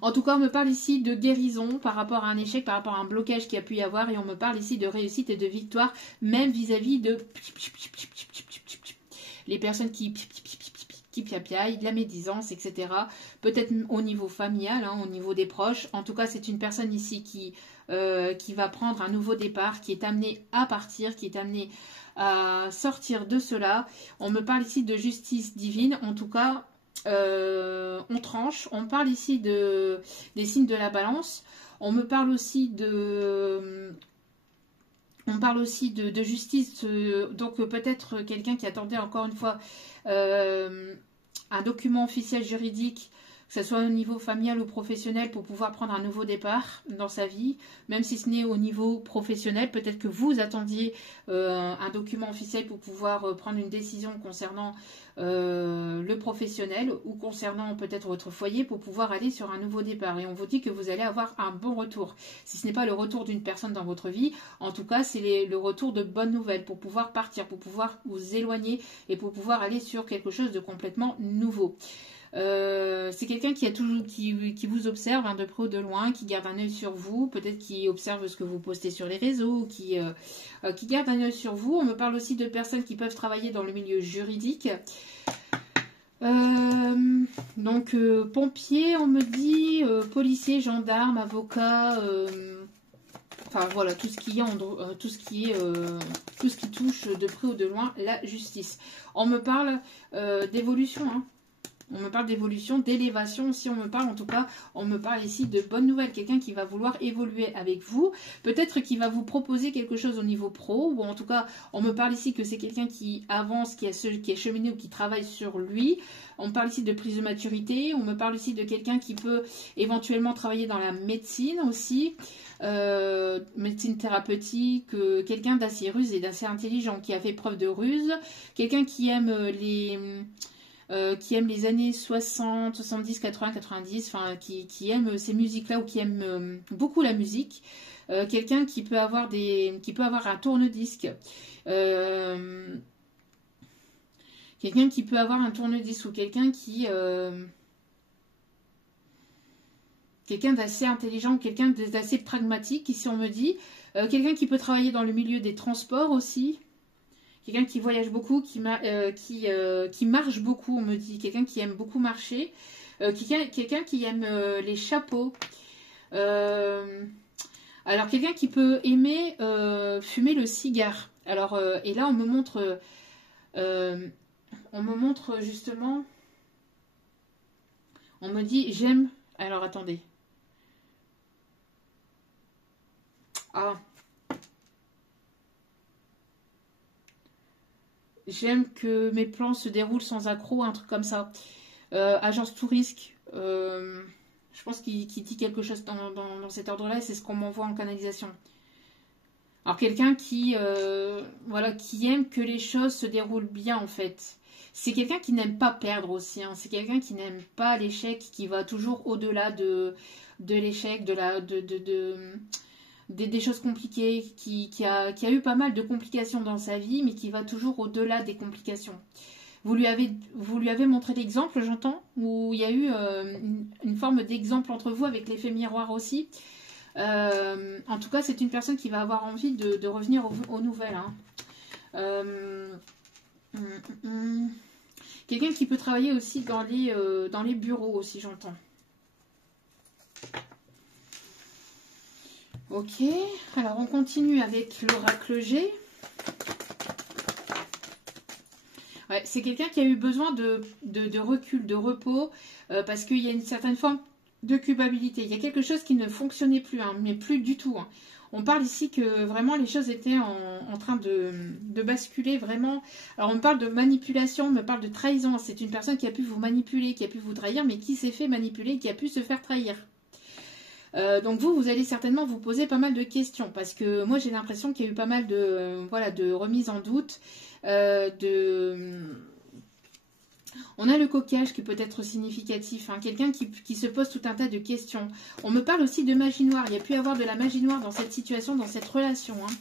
En tout cas, on me parle ici de guérison par rapport à un échec, par rapport à un blocage qu'il y a pu y avoir, et on me parle ici de réussite et de victoire, même vis-à-vis de les personnes qui piapiaillent, la médisance, etc. Peut-être au niveau familial, hein, au niveau des proches. En tout cas, c'est une personne ici qui va prendre un nouveau départ, qui est amenée à partir, qui est amenée à sortir de cela. On me parle ici de justice divine, en tout cas. On tranche, on parle ici des signes de la balance, on me parle aussi de justice, donc peut-être quelqu'un qui attendait encore une fois un document officiel juridique, que ce soit au niveau familial ou professionnel, pour pouvoir prendre un nouveau départ dans sa vie, même si ce n'est au niveau professionnel. Peut-être que vous attendiez un document officiel pour pouvoir prendre une décision concernant le professionnel ou concernant peut-être votre foyer pour pouvoir aller sur un nouveau départ. Et on vous dit que vous allez avoir un bon retour. Si ce n'est pas le retour d'une personne dans votre vie, en tout cas, c'est le retour de bonnes nouvelles pour pouvoir partir, pour pouvoir vous éloigner et pour pouvoir aller sur quelque chose de complètement nouveau. C'est quelqu'un qui vous observe hein, de près ou de loin, qui garde un œil sur vous, peut-être qui observe ce que vous postez sur les réseaux, qui garde un œil sur vous. On me parle aussi de personnes qui peuvent travailler dans le milieu juridique. Donc pompiers, on me dit, policiers, gendarmes, avocats, enfin voilà, tout ce qui touche de près ou de loin la justice. On me parle d'évolution, hein. On me parle d'évolution, d'élévation. Si on me parle, en tout cas, on me parle ici de bonnes nouvelles. Quelqu'un qui va vouloir évoluer avec vous. Peut-être qu'il va vous proposer quelque chose au niveau pro. Ou en tout cas, on me parle ici que c'est quelqu'un qui avance, qui est cheminé ou qui travaille sur lui. On me parle ici de prise de maturité. On me parle ici de quelqu'un qui peut éventuellement travailler dans la médecine aussi. Médecine thérapeutique. Quelqu'un d'assez rusé et d'assez intelligent, qui a fait preuve de ruse. Quelqu'un qui aime les années 60, 70, 80, 90, enfin qui aime ces musiques-là ou qui aime beaucoup la musique. Quelqu'un qui peut avoir un tourne-disque. Quelqu'un qui peut avoir un tourne-disque ou quelqu'un d'assez intelligent, quelqu'un d'assez pragmatique, ici on me dit. Quelqu'un qui peut travailler dans le milieu des transports aussi. Quelqu'un qui voyage beaucoup, qui marche beaucoup, on me dit. Quelqu'un qui aime beaucoup marcher. Quelqu'un qui aime les chapeaux. Alors, quelqu'un qui peut aimer fumer le cigare. Alors, et là, on me montre justement... On me dit, j'aime... Alors, attendez. Ah... J'aime que mes plans se déroulent sans accroc, un truc comme ça. Agence Tourisque, je pense qu'il dit quelque chose dans cet ordre-là, et c'est ce qu'on m'envoie en canalisation. Alors quelqu'un qui aime que les choses se déroulent bien en fait. C'est quelqu'un qui n'aime pas perdre aussi, hein. C'est quelqu'un qui n'aime pas l'échec, qui va toujours au-delà de l'échec, des choses compliquées, qui a eu pas mal de complications dans sa vie, mais qui va toujours au-delà des complications. Vous lui avez montré l'exemple, j'entends, où il y a eu une forme d'exemple entre vous avec l'effet miroir aussi. En tout cas, c'est une personne qui va avoir envie de revenir aux nouvelles. Hein. Quelqu'un qui peut travailler aussi dans les bureaux aussi, j'entends. Ok, alors on continue avec l'oracle G. Ouais, c'est quelqu'un qui a eu besoin de recul, de repos, parce qu'il y a une certaine forme de culpabilité. Il y a quelque chose qui ne fonctionnait plus, hein, mais plus du tout. Hein. On parle ici que vraiment les choses étaient en train de basculer vraiment. Alors on parle de manipulation, on me parle de trahison. C'est une personne qui a pu vous manipuler, qui a pu vous trahir, mais qui s'est fait manipuler, qui a pu se faire trahir. Donc vous allez certainement vous poser pas mal de questions, parce que moi j'ai l'impression qu'il y a eu pas mal de, voilà, de remises en doute, on a le coquillage qui peut être significatif, hein, quelqu'un qui se pose tout un tas de questions. On me parle aussi de magie noire, il y a pu y avoir de la magie noire dans cette situation, dans cette relation. Hein.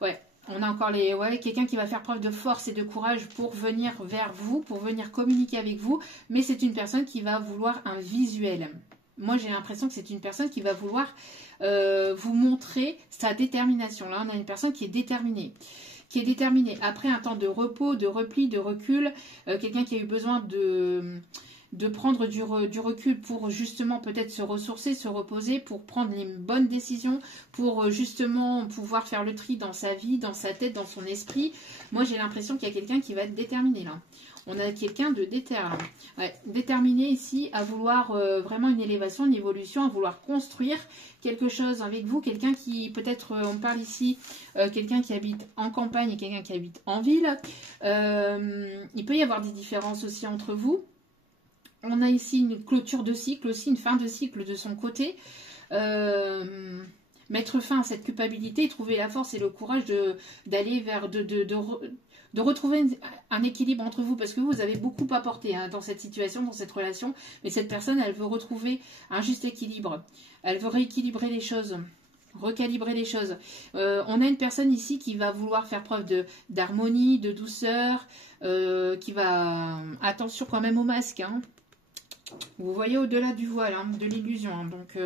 Ouais, on a encore quelqu'un qui va faire preuve de force et de courage pour venir vers vous, pour venir communiquer avec vous, mais c'est une personne qui va vouloir un visuel. Moi, j'ai l'impression que c'est une personne qui va vouloir vous montrer sa détermination. Là, on a une personne qui est déterminée. Après un temps de repos, de repli, de recul, quelqu'un qui a eu besoin de prendre du recul pour justement peut-être se ressourcer, se reposer, pour prendre les bonnes décisions, pour justement pouvoir faire le tri dans sa vie, dans sa tête, dans son esprit. Moi, j'ai l'impression qu'il y a quelqu'un qui va être déterminé là. On a quelqu'un de déterminé ici à vouloir vraiment une élévation, une évolution, à vouloir construire quelque chose avec vous. Quelqu'un qui, peut-être, on parle ici, quelqu'un qui habite en campagne et quelqu'un qui habite en ville. Il peut y avoir des différences aussi entre vous. On a ici une clôture de cycle, aussi une fin de cycle de son côté. Mettre fin à cette culpabilité, trouver la force et le courage d'aller vers, de retrouver un équilibre entre vous, parce que vous avez beaucoup apporté hein, dans cette situation, dans cette relation, mais cette personne, elle veut retrouver un juste équilibre. Elle veut rééquilibrer les choses, recalibrer les choses. On a une personne ici qui va vouloir faire preuve d'harmonie, de douceur, qui va... Attention quand même au masque, hein. Vous voyez au-delà du voile, hein, de l'illusion. Hein. Donc,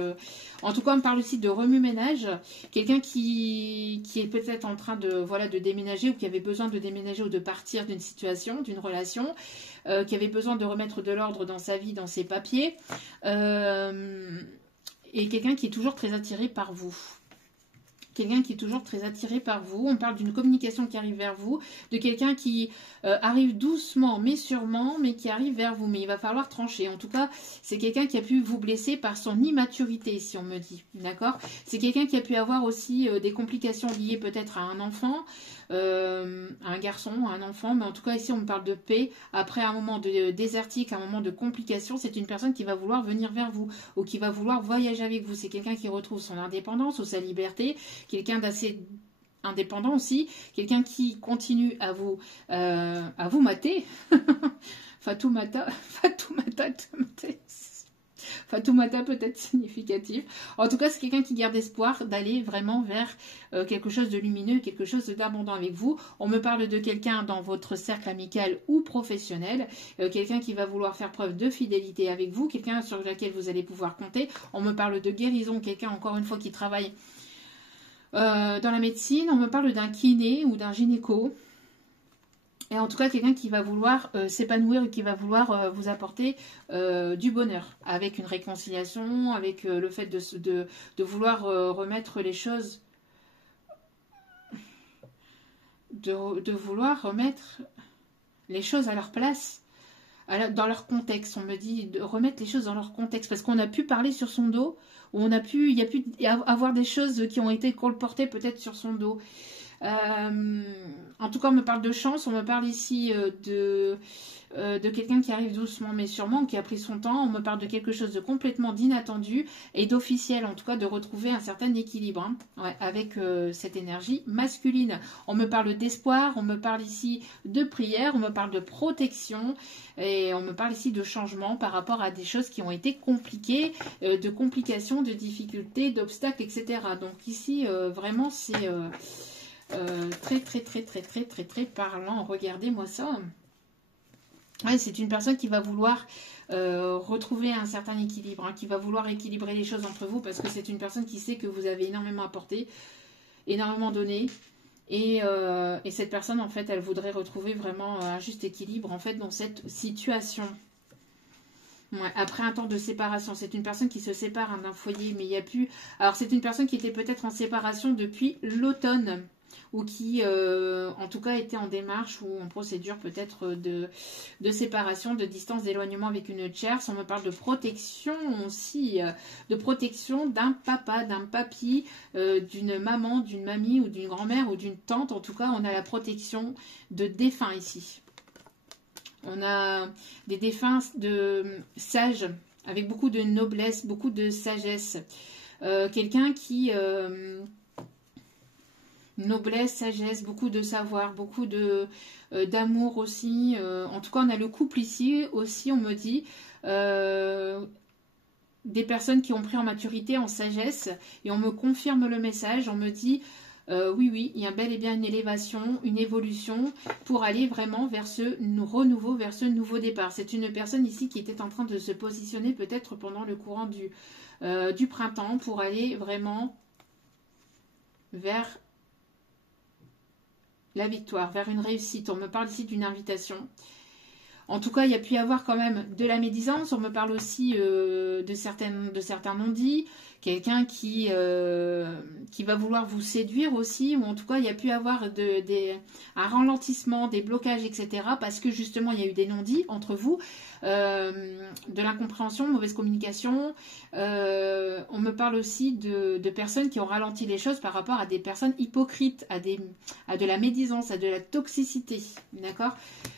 en tout cas, on me parle aussi de remue-ménage. Quelqu'un qui est peut-être en train de déménager ou qui avait besoin de déménager ou de partir d'une situation, d'une relation, qui avait besoin de remettre de l'ordre dans sa vie, dans ses papiers. Et quelqu'un qui est toujours très attiré par vous. Quelqu'un qui est toujours très attiré par vous. On parle d'une communication qui arrive vers vous, de quelqu'un qui arrive doucement mais sûrement, mais qui arrive vers vous. Mais il va falloir trancher. En tout cas, c'est quelqu'un qui a pu vous blesser par son immaturité, si on me dit. D'accord? C'est quelqu'un qui a pu avoir aussi des complications liées peut-être à un enfant, un garçon, un enfant. Mais en tout cas, ici, on me parle de paix. Après un moment de désertique, un moment de complication, c'est une personne qui va vouloir venir vers vous ou qui va vouloir voyager avec vous. C'est quelqu'un qui retrouve son indépendance ou sa liberté. Quelqu'un d'assez indépendant aussi, quelqu'un qui continue à vous mater. Fatoumata peut-être significatif. En tout cas, c'est quelqu'un qui garde espoir d'aller vraiment vers quelque chose de lumineux, quelque chose d'abondant avec vous. On me parle de quelqu'un dans votre cercle amical ou professionnel, quelqu'un qui va vouloir faire preuve de fidélité avec vous, quelqu'un sur lequel vous allez pouvoir compter. On me parle de guérison, quelqu'un encore une fois qui travaille dans la médecine. On me parle d'un kiné ou d'un gynéco. Et en tout cas, quelqu'un qui va vouloir s'épanouir et qui va vouloir vous apporter du bonheur. Avec une réconciliation, avec le fait de vouloir remettre les choses... De vouloir remettre les choses à leur place, dans leur contexte. On me dit de remettre les choses dans leur contexte. Parce qu'on a pu parler sur son dos, ou il y a pu avoir des choses qui ont été colportées peut-être sur son dos. En tout cas, on me parle de chance, on me parle ici de quelqu'un qui arrive doucement mais sûrement, qui a pris son temps. On me parle de quelque chose de complètement d'inattendu et d'officiel, en tout cas de retrouver un certain équilibre hein, ouais, avec cette énergie masculine. On me parle d'espoir, on me parle ici de prière, on me parle de protection et on me parle ici de changement par rapport à des choses qui ont été compliquées, de complications, de difficultés, d'obstacles, etc. Donc ici, vraiment, c'est... très parlant. Regardez-moi ça. Ouais, c'est une personne qui va vouloir retrouver un certain équilibre, hein, qui va vouloir équilibrer les choses entre vous, parce que c'est une personne qui sait que vous avez énormément apporté, énormément donné. Et cette personne, en fait, elle voudrait retrouver vraiment un juste équilibre, en fait, dans cette situation. Ouais, après un temps de séparation, c'est une personne qui se sépare, hein, d'un foyer, mais il n'y a plus... Alors, c'est une personne qui était peut-être en séparation depuis l'automne, ou qui, en tout cas, était en démarche ou en procédure peut-être de séparation, de distance, d'éloignement avec une tierce. On me parle de protection aussi, de protection d'un papa, d'un papy, d'une maman, d'une mamie ou d'une grand-mère ou d'une tante. En tout cas, on a la protection de défunts ici. On a des défunts de sages, avec beaucoup de noblesse, beaucoup de sagesse. Quelqu'un qui... noblesse, sagesse, beaucoup de savoir, beaucoup de d'amour aussi. En tout cas, on a le couple ici aussi, on me dit. Des personnes qui ont pris en maturité, en sagesse. Et on me confirme le message. On me dit... oui, oui, il y a bel et bien une élévation, une évolution pour aller vraiment vers ce renouveau, vers ce nouveau départ. C'est une personne ici qui était en train de se positionner peut-être pendant le courant du printemps pour aller vraiment vers la victoire, vers une réussite. On me parle ici d'une invitation. En tout cas, il y a pu y avoir quand même de la médisance. On me parle aussi de certains non-dits. Quelqu'un qui va vouloir vous séduire aussi. Ou en tout cas, il y a pu y avoir un ralentissement, des blocages, etc. Parce que justement, il y a eu des non-dits entre vous. De l'incompréhension, mauvaise communication. On me parle aussi de personnes qui ont ralenti les choses par rapport à des personnes hypocrites, à de la médisance, à de la toxicité. D'accord ?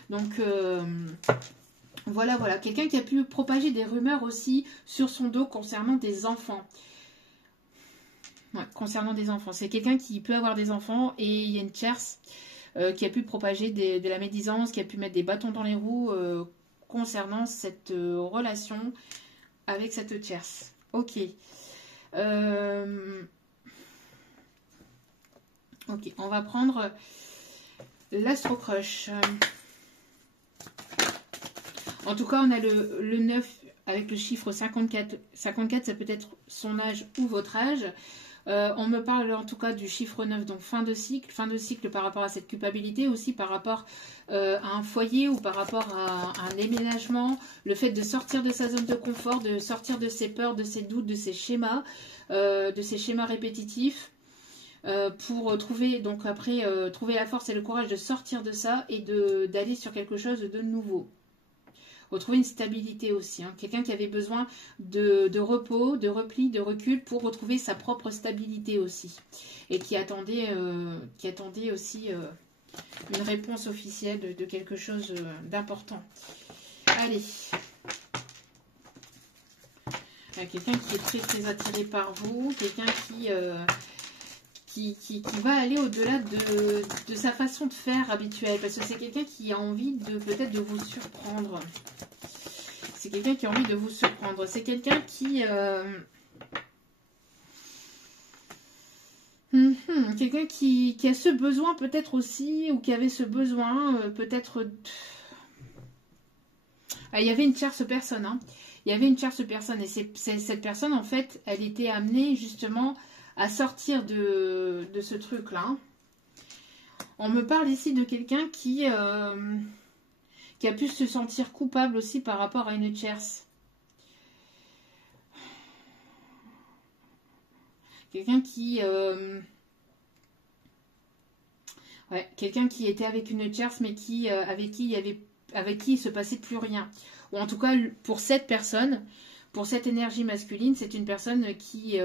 Donc, voilà. Quelqu'un qui a pu propager des rumeurs aussi sur son dos concernant des enfants. Ouais, concernant des enfants. C'est quelqu'un qui peut avoir des enfants et il y a une tierce qui a pu propager de la médisance, qui a pu mettre des bâtons dans les roues concernant cette relation avec cette tierce. Ok. Ok, on va prendre l'Astro Crush. En tout cas, on a le 9 avec le chiffre 54. 54, ça peut être son âge ou votre âge. On me parle en tout cas du chiffre 9, donc fin de cycle par rapport à cette culpabilité, aussi par rapport à un foyer ou par rapport à un déménagement, le fait de sortir de sa zone de confort, de sortir de ses peurs, de ses doutes, de ses schémas répétitifs. Pour trouver, donc après, trouver la force et le courage de sortir de ça et d'aller sur quelque chose de nouveau. Retrouver une stabilité aussi. Hein. Quelqu'un qui avait besoin de repos, de repli, de recul pour retrouver sa propre stabilité aussi. Et qui attendait aussi une réponse officielle de quelque chose d'important. Allez. Quelqu'un qui est très très attiré par vous. Quelqu'un qui va aller au-delà de sa façon de faire habituelle. Parce que c'est quelqu'un qui a envie peut-être de vous surprendre. C'est quelqu'un qui a envie de vous surprendre. C'est quelqu'un qui... quelqu'un qui a ce besoin peut-être aussi, ou qui avait ce besoin peut-être... Ah, il y avait une tierce personne. Hein. Il y avait une tierce personne. Et cette personne, en fait, elle était amenée justement à sortir de ce truc-là. On me parle ici de quelqu'un qui a pu se sentir coupable aussi par rapport à une tierce. Quelqu'un qui... quelqu'un qui était avec une tierce, mais avec qui il se passait plus rien. Ou en tout cas, pour cette personne, pour cette énergie masculine, c'est une personne qui...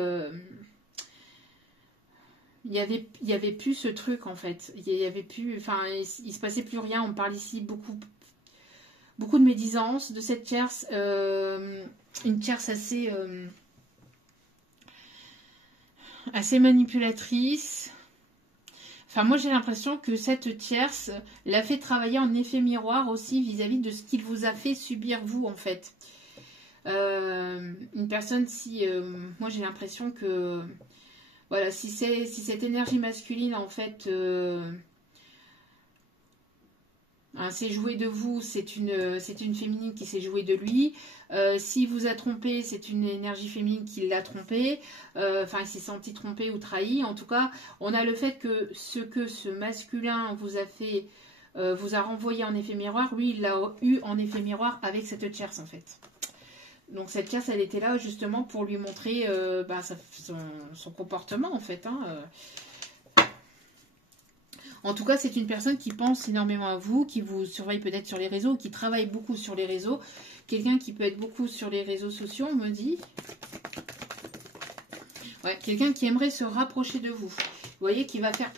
il y avait plus ce truc en fait. Il y avait plus... Enfin, il se passait plus rien. On parle ici beaucoup de médisance de cette tierce. Une tierce assez manipulatrice. Enfin, moi, j'ai l'impression que cette tierce l'a fait travailler en effet miroir aussi vis-à-vis de ce qu'il vous a fait subir vous, en fait. Une personne, moi, j'ai l'impression que... Voilà, si cette énergie masculine, en fait... Hein, c'est jouer de vous, c'est une féminine qui s'est jouée de lui. S'il vous a trompé, c'est une énergie féminine qui l'a trompé. Enfin, il s'est senti trompé ou trahi. En tout cas, on a le fait que ce masculin vous a fait, vous a renvoyé en effet miroir, lui, il l'a eu en effet miroir avec cette tierce, en fait. Donc cette tierce, elle était là justement pour lui montrer son comportement, en fait. Hein, En tout cas, c'est une personne qui pense énormément à vous, qui vous surveille peut-être sur les réseaux, qui travaille beaucoup sur les réseaux. Quelqu'un qui peut être beaucoup sur les réseaux sociaux, on me dit. Ouais, quelqu'un qui aimerait se rapprocher de vous. Vous voyez, qui va faire.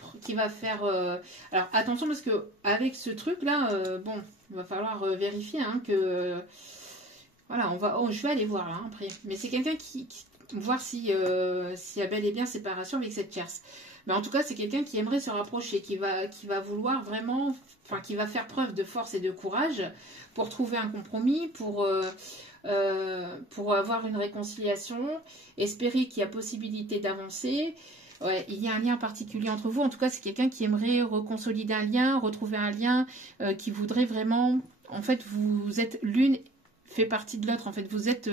Alors attention parce que avec ce truc-là, bon, il va falloir vérifier hein, que. Voilà, je vais aller voir là après. Mais c'est quelqu'un qui voir s'il y a bel et bien séparation avec cette tierce. Mais en tout cas, c'est quelqu'un qui aimerait se rapprocher, qui va vouloir vraiment, enfin, qui va faire preuve de force et de courage pour trouver un compromis, pour avoir une réconciliation, espérer qu'il y a possibilité d'avancer. Ouais, il y a un lien particulier entre vous. En tout cas, c'est quelqu'un qui aimerait reconsolider un lien, retrouver un lien, qui voudrait vraiment... En fait, vous êtes l'une fait partie de l'autre. En fait, vous êtes...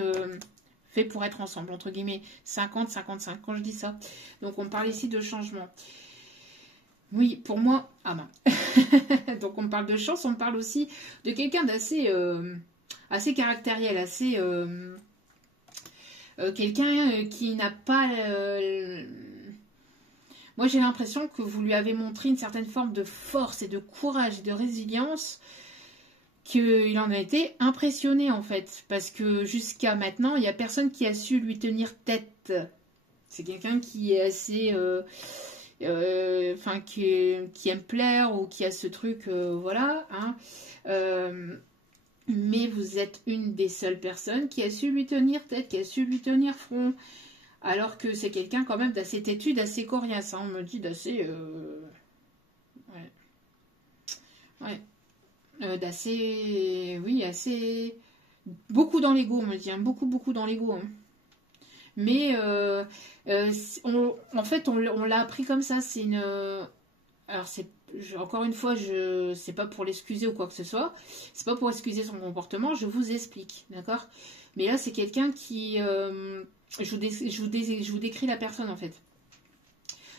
fait pour être ensemble, entre guillemets, 50-55, quand je dis ça. Donc, on parle ici de changement. Oui, pour moi... Ah ben. Donc, on parle de chance, on parle aussi de quelqu'un d'assez assez caractériel, assez... quelqu'un qui n'a pas... Moi, j'ai l'impression que vous lui avez montré une certaine forme de force et de courage et de résilience, qu'il en a été impressionné en fait, parce que jusqu'à maintenant, il n'y a personne qui a su lui tenir tête. C'est quelqu'un qui est assez... enfin, qui aime plaire ou qui a ce truc, voilà. Hein, mais vous êtes une des seules personnes qui a su lui tenir tête, qui a su lui tenir front. Alors que c'est quelqu'un quand même d'assez têtu, d'assez coriace. Hein, on me dit d'assez... Ouais. Ouais. D'assez... Oui, assez... Beaucoup dans l'ego, on me dit. Hein, beaucoup dans l'ego. Hein. Mais en fait, on l'a appris comme ça. C'est une... Alors, encore une fois, c'est pas pour l'excuser ou quoi que ce soit. C'est pas pour excuser son comportement. Je vous explique, d'accord? Mais là, c'est quelqu'un qui... je vous décris la personne, en fait.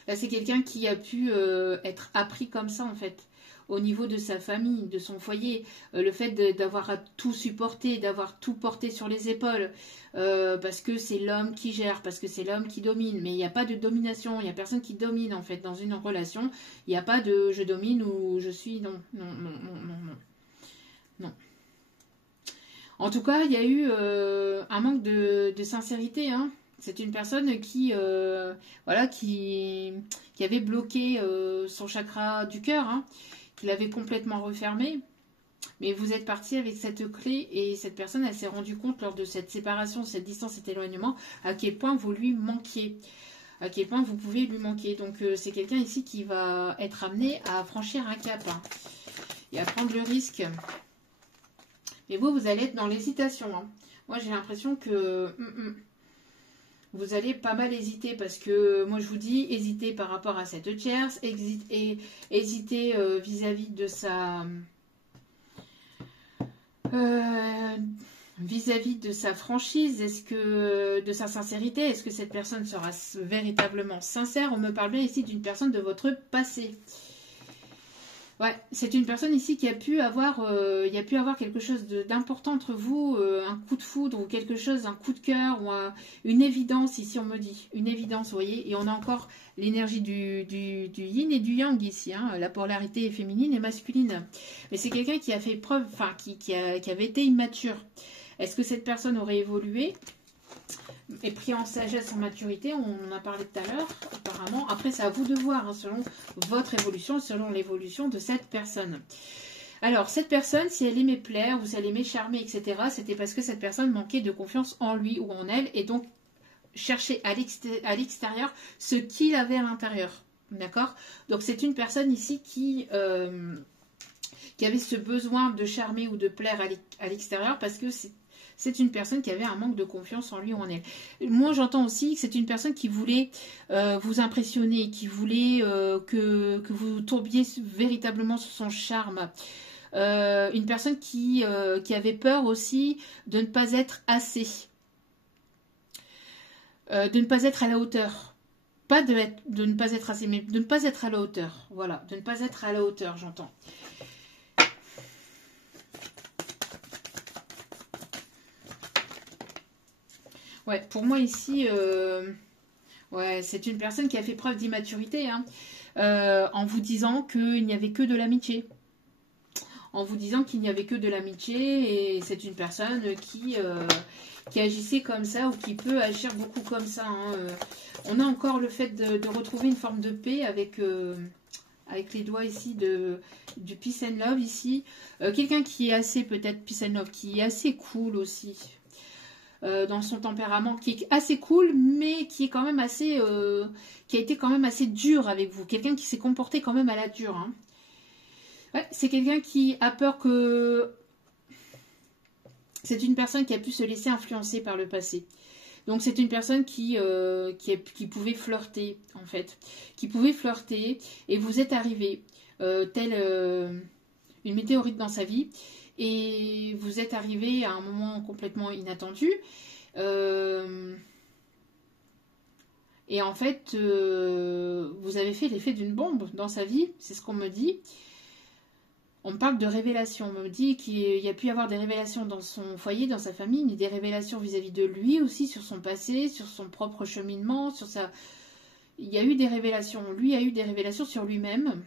Là, c'est quelqu'un qui a pu être appris comme ça, en fait. Au niveau de sa famille, de son foyer, le fait d'avoir à tout supporter, d'avoir tout porté sur les épaules, parce que c'est l'homme qui gère, parce que c'est l'homme qui domine. Mais il n'y a pas de domination, il n'y a personne qui domine en fait dans une relation. Il n'y a pas de je domine ou je suis... Non. En tout cas, il y a eu un manque de sincérité. Hein. C'est une personne qui, voilà, qui avait bloqué son chakra du cœur, hein, qui l'avait complètement refermé. Mais vous êtes parti avec cette clé et cette personne, elle s'est rendue compte lors de cette séparation, cette distance, cet éloignement, à quel point vous lui manquiez, à quel point vous pouvez lui manquer. Donc c'est quelqu'un ici qui va être amené à franchir un cap hein, et à prendre le risque. Mais vous allez être dans l'hésitation. Hein. Moi, j'ai l'impression que vous allez pas mal hésiter parce que, moi, je vous dis, hésiter par rapport à cette tierce, hésiter vis-à-vis de sa... vis-à-vis de sa franchise, est-ce que de sa sincérité, est-ce que cette personne sera véritablement sincère? On me parle bien ici d'une personne de votre passé. Ouais, c'est une personne ici qui a pu avoir, quelque chose d'important entre vous, un coup de foudre ou quelque chose, un coup de cœur ou une évidence ici on me dit, une évidence, vous voyez, et on a encore l'énergie du yin et du yang ici, hein, la polarité féminine et masculine. Mais c'est quelqu'un qui a fait preuve, enfin qui avait été immature. Est-ce que cette personne aurait évolué et pris en sagesse, en maturité, on en a parlé tout à l'heure, apparemment. Après, c'est à vous de voir, hein, selon votre évolution, selon l'évolution de cette personne. Alors, cette personne, si elle aimait plaire, ou si elle aimait charmer, etc., c'était parce que cette personne manquait de confiance en lui ou en elle, et donc cherchait à l'extérieur ce qu'il avait à l'intérieur. D'accord? Donc, c'est une personne ici qui avait ce besoin de charmer ou de plaire à l'extérieur, parce que c'est une personne qui avait un manque de confiance en lui ou en elle. Moi, j'entends aussi que c'est une personne qui voulait vous impressionner, qui voulait que vous tombiez véritablement sur son charme. Une personne qui avait peur aussi de ne pas être assez. De ne pas être à la hauteur. Pas de ne pas être assez, mais de ne pas être à la hauteur. Voilà, de ne pas être à la hauteur, j'entends. Ouais, pour moi ici, ouais, c'est une personne qui a fait preuve d'immaturité, hein, en vous disant qu'il n'y avait que de l'amitié. En vous disant qu'il n'y avait que de l'amitié, et c'est une personne qui agissait comme ça, ou qui peut agir beaucoup comme ça. Hein. On a encore le fait de retrouver une forme de paix avec les doigts ici du peace and love ici. Quelqu'un qui est assez, peut-être peace and love, qui est assez cool aussi. Dans son tempérament, qui est assez cool, mais qui est quand même assez, qui a été quand même assez dur avec vous. Quelqu'un qui s'est comporté quand même à la dure. Hein. Ouais, c'est quelqu'un qui a peur que... C'est une personne qui a pu se laisser influencer par le passé. Donc c'est une personne qui pouvait flirter, en fait. Qui pouvait flirter, et vous êtes arrivé, telle une météorite dans sa vie, et vous êtes arrivé à un moment complètement inattendu. Et en fait, vous avez fait l'effet d'une bombe dans sa vie, c'est ce qu'on me dit. On me parle de révélations. On me dit qu'il y a pu y avoir des révélations dans son foyer, dans sa famille, mais des révélations vis-à-vis de lui aussi, sur son passé, sur son propre cheminement, sur sa... Il y a eu des révélations. Lui a eu des révélations sur lui-même.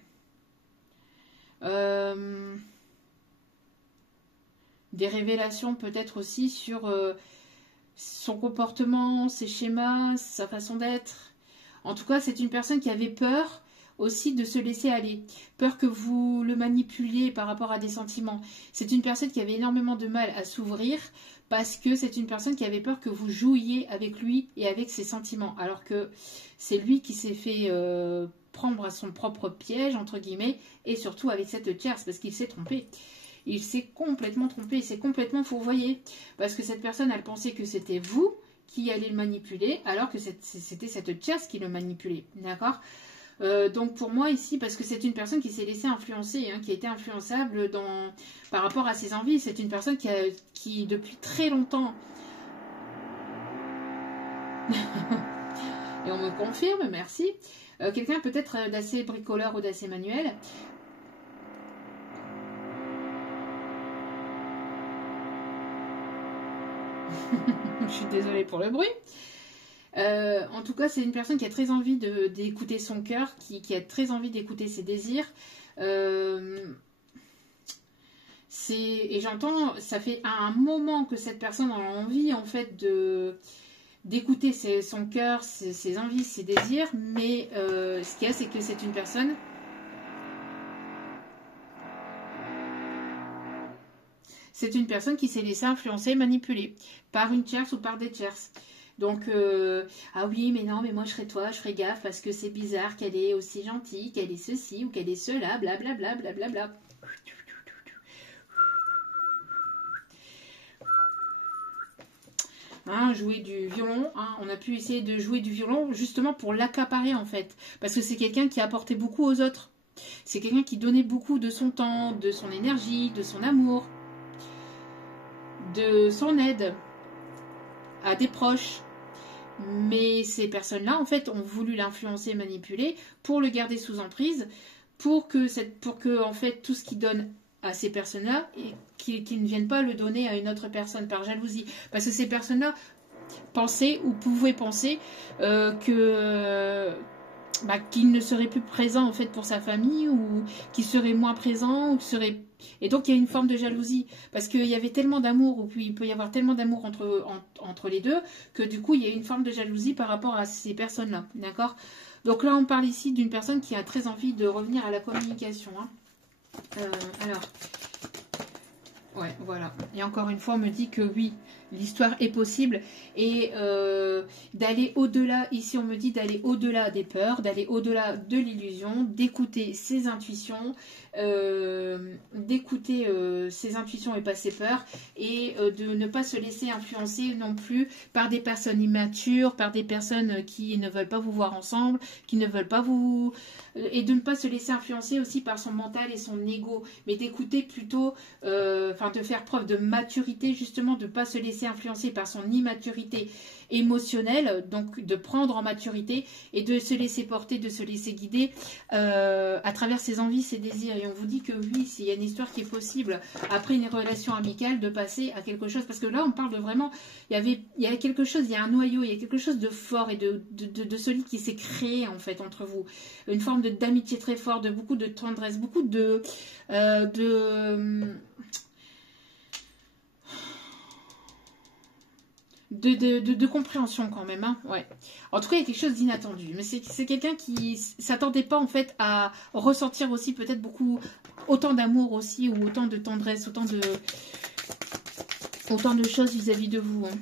Des révélations peut-être aussi sur son comportement, ses schémas, sa façon d'être. En tout cas, c'est une personne qui avait peur aussi de se laisser aller. Peur que vous le manipuliez par rapport à des sentiments. C'est une personne qui avait énormément de mal à s'ouvrir parce que c'est une personne qui avait peur que vous jouiez avec lui et avec ses sentiments. Alors que c'est lui qui s'est fait prendre à son propre piège, entre guillemets, et surtout avec cette tierce, parce qu'il s'est trompé. Il s'est complètement trompé, il s'est complètement fourvoyé. Parce que cette personne, elle pensait que c'était vous qui allez le manipuler, alors que c'était cette tierce qui le manipulait. D'accord ? Donc pour moi ici, parce que c'est une personne qui s'est laissée influencer, hein, qui a été influençable par rapport à ses envies. C'est une personne qui depuis très longtemps... Et on me confirme, merci. Quelqu'un peut-être d'assez bricoleur ou d'assez manuel. Je suis désolée pour le bruit. En tout cas, c'est une personne qui a très envie d'écouter son cœur, qui a très envie d'écouter ses désirs. Et j'entends, ça fait un moment que cette personne a envie, en fait, d'écouter son cœur, ses envies, ses désirs. Mais ce qu'il y a, c'est que c'est une personne... C'est une personne qui s'est laissée influencer, manipuler par une tierce ou par des tierces. Donc, ah oui, mais non, mais moi je serais toi, je ferais gaffe parce que c'est bizarre qu'elle est aussi gentille, qu'elle est ceci ou qu'elle est cela, blablabla, blablabla. Hein, jouer du violon, hein, on a pu essayer de jouer du violon justement pour l'accaparer en fait. Parce que c'est quelqu'un qui apportait beaucoup aux autres. C'est quelqu'un qui donnait beaucoup de son temps, de son énergie, de son amour, de son aide à des proches. Mais ces personnes-là, en fait, ont voulu l'influencer, manipuler pour le garder sous emprise, pour que en fait, tout ce qu'il donne à ces personnes-là, qu'ils ne viennent pas le donner à une autre personne par jalousie. Parce que ces personnes-là pensaient ou pouvaient penser qu'il ne serait plus présent en fait pour sa famille ou qu'il serait moins présent ou qu'il serait... Et donc il y a une forme de jalousie parce qu'il y avait tellement d'amour ou puis il peut y avoir tellement d'amour entre les deux que du coup il y a une forme de jalousie par rapport à ces personnes-là, d'accord? Donc là on parle ici d'une personne qui a très envie de revenir à la communication. Hein. Alors, ouais, voilà. Et encore une fois on me dit que oui, l'histoire est possible et d'aller au-delà, ici on me dit d'aller au-delà des peurs, d'aller au-delà de l'illusion, d'écouter ses intuitions, d'écouter ses intuitions et pas ses peurs, et de ne pas se laisser influencer non plus par des personnes immatures, par des personnes qui ne veulent pas vous voir ensemble, qui ne veulent pas vous... et de ne pas se laisser influencer aussi par son mental et son ego, mais d'écouter plutôt, de faire preuve de maturité, justement, de ne pas se laisser influencer par son immaturité émotionnelle, donc de prendre en maturité et de se laisser porter, de se laisser guider à travers ses envies, ses désirs. Et on vous dit que oui, s'il y a une histoire qui est possible après une relation amicale, de passer à quelque chose, parce que là on parle de vraiment, il y a quelque chose, il y a un noyau, il y a quelque chose de fort et de solide qui s'est créé en fait entre vous, une forme d'amitié très forte, de beaucoup de tendresse, beaucoup de compréhension quand même, hein, ouais. En tout cas, il y a quelque chose d'inattendu. Mais c'est quelqu'un qui s'attendait pas en fait à ressentir aussi peut-être autant d'amour aussi, ou autant de tendresse, autant de choses vis-à-vis de vous. Hein.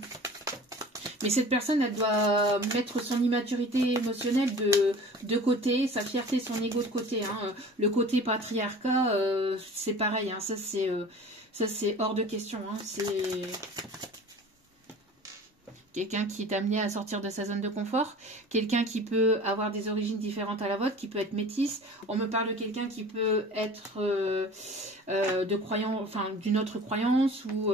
Mais cette personne, elle doit mettre son immaturité émotionnelle de côté, sa fierté, son ego de côté. Hein. Le côté patriarcat, c'est pareil. Hein. Ça, c'est hors de question. Hein. C'est... quelqu'un qui est amené à sortir de sa zone de confort, quelqu'un qui peut avoir des origines différentes à la vôtre, qui peut être métisse. On me parle de quelqu'un qui peut être d'une autre croyance, ou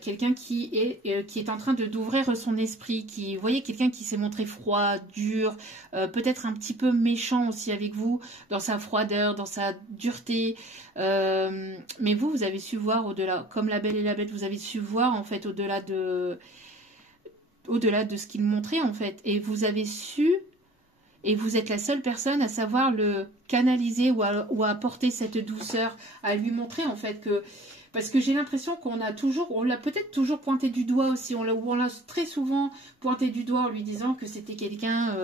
quelqu'un qui est en train d'ouvrir son esprit, vous voyez, quelqu'un qui s'est montré froid, dur, peut-être un petit peu méchant aussi avec vous, dans sa froideur, dans sa dureté. Mais vous avez su voir au-delà, comme la Belle et la Bête, vous avez su voir en fait au-delà de ce qu'il montrait en fait, et vous avez su, et vous êtes la seule personne à savoir le canaliser ou à apporter cette douceur, à lui montrer en fait que, parce que j'ai l'impression on l'a peut-être toujours pointé du doigt aussi, on l'a très souvent pointé du doigt en lui disant que c'était quelqu'un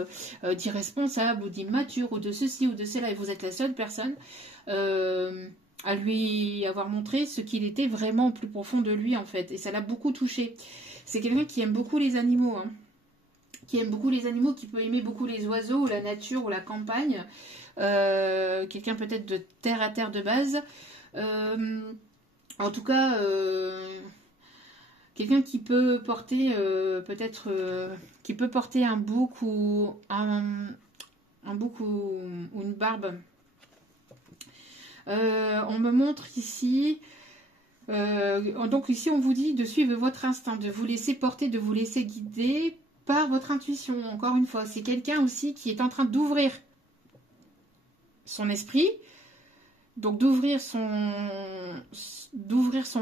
d'irresponsable ou d'immature ou de ceci ou de cela, et vous êtes la seule personne à lui avoir montré ce qu'il était vraiment au plus profond de lui en fait, et ça l'a beaucoup touché. C'est quelqu'un qui aime beaucoup les animaux, hein. Qui aime beaucoup les animaux, qui peut aimer beaucoup les oiseaux, ou la nature, ou la campagne. Quelqu'un peut-être de terre à terre de base. En tout cas, quelqu'un qui peut porter qui peut porter un bouc ou un bouc ou une barbe. On me montre ici... donc ici on vous dit de suivre votre instinct, de vous laisser porter, de vous laisser guider par votre intuition. Encore une fois, c'est quelqu'un aussi qui est en train d'ouvrir son esprit, donc d'ouvrir son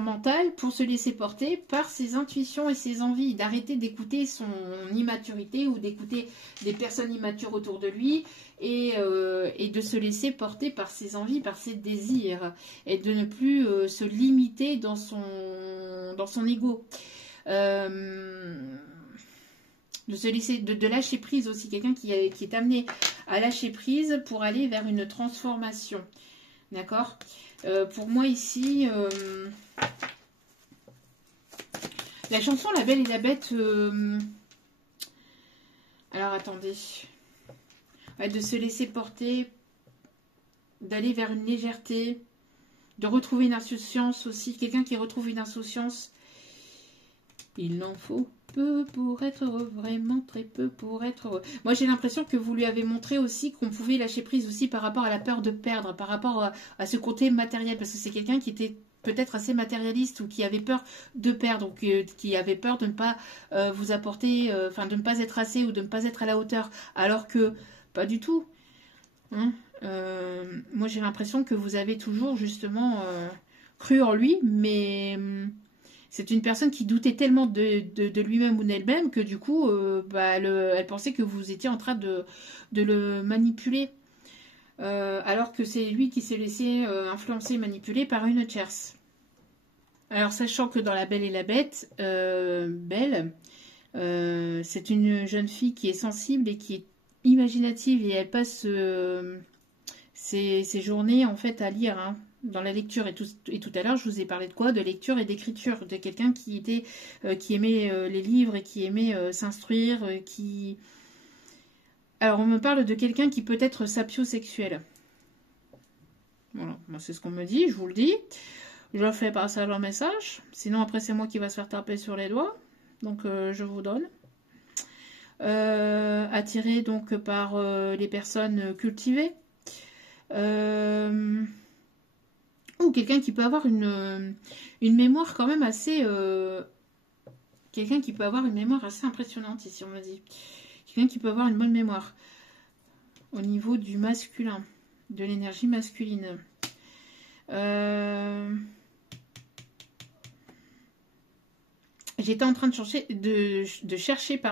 mental pour se laisser porter par ses intuitions et ses envies, d'arrêter d'écouter son immaturité ou d'écouter des personnes immatures autour de lui, et de se laisser porter par ses envies, par ses désirs, et de ne plus se limiter dans son ego. De se laisser, de lâcher prise aussi, quelqu'un qui est amené à lâcher prise pour aller vers une transformation. D'accord ? Pour moi ici, la chanson La Belle et la Bête, alors attendez, de se laisser porter, d'aller vers une légèreté, de retrouver une insouciance aussi, quelqu'un qui retrouve une insouciance. Il en faut peu pour être heureux, vraiment très peu pour être heureux. Moi j'ai l'impression que vous lui avez montré aussi qu'on pouvait lâcher prise aussi par rapport à la peur de perdre, par rapport à ce côté matériel, parce que c'est quelqu'un qui était peut-être assez matérialiste, ou qui avait peur de perdre, ou qui avait peur de ne pas vous apporter, de ne pas être assez, ou de ne pas être à la hauteur, alors que pas du tout. Hein, moi j'ai l'impression que vous avez toujours justement cru en lui, mais c'est une personne qui doutait tellement de lui-même ou d'elle-même que du coup elle pensait que vous étiez en train de le manipuler, alors que c'est lui qui s'est laissé influencer, manipuler par une tierce. Alors sachant que dans La Belle et la Bête, Belle, c'est une jeune fille qui est sensible et qui est imaginative, et elle passe ses journées en fait à lire, hein. dans la lecture. Et tout à l'heure, je vous ai parlé de quoi? De lecture et d'écriture. De quelqu'un qui aimait les livres et qui aimait s'instruire, qui... Alors, on me parle de quelqu'un qui peut être sapiosexuel. Voilà, moi, c'est ce qu'on me dit, je vous le dis. Je fais passer leur message. Sinon, après, c'est moi qui va se faire taper sur les doigts. Donc, je vous donne. Attiré donc par les personnes cultivées. Ou quelqu'un qui peut avoir une mémoire quand même assez... quelqu'un qui peut avoir une mémoire assez impressionnante, ici, on me dit. Quelqu'un qui peut avoir une bonne mémoire. Au niveau du masculin. De l'énergie masculine. J'étais en train de chercher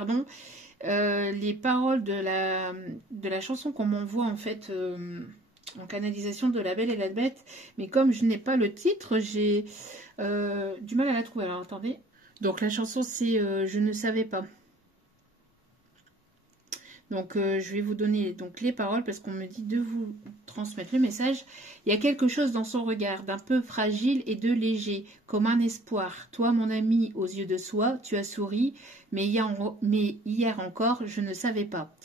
les paroles de la chanson qu'on m'envoie en fait en canalisation de La Belle et la Bête, mais comme je n'ai pas le titre, j'ai du mal à la trouver. Alors attendez. Donc la chanson c'est Je ne savais pas. Donc je vais vous donner donc les paroles parce qu'on me dit de vous transmettre le message. Il y a quelque chose dans son regard d'un peu fragile et de léger, comme un espoir. Toi mon ami aux yeux de soie, tu as souri, mais hier encore je ne savais pas.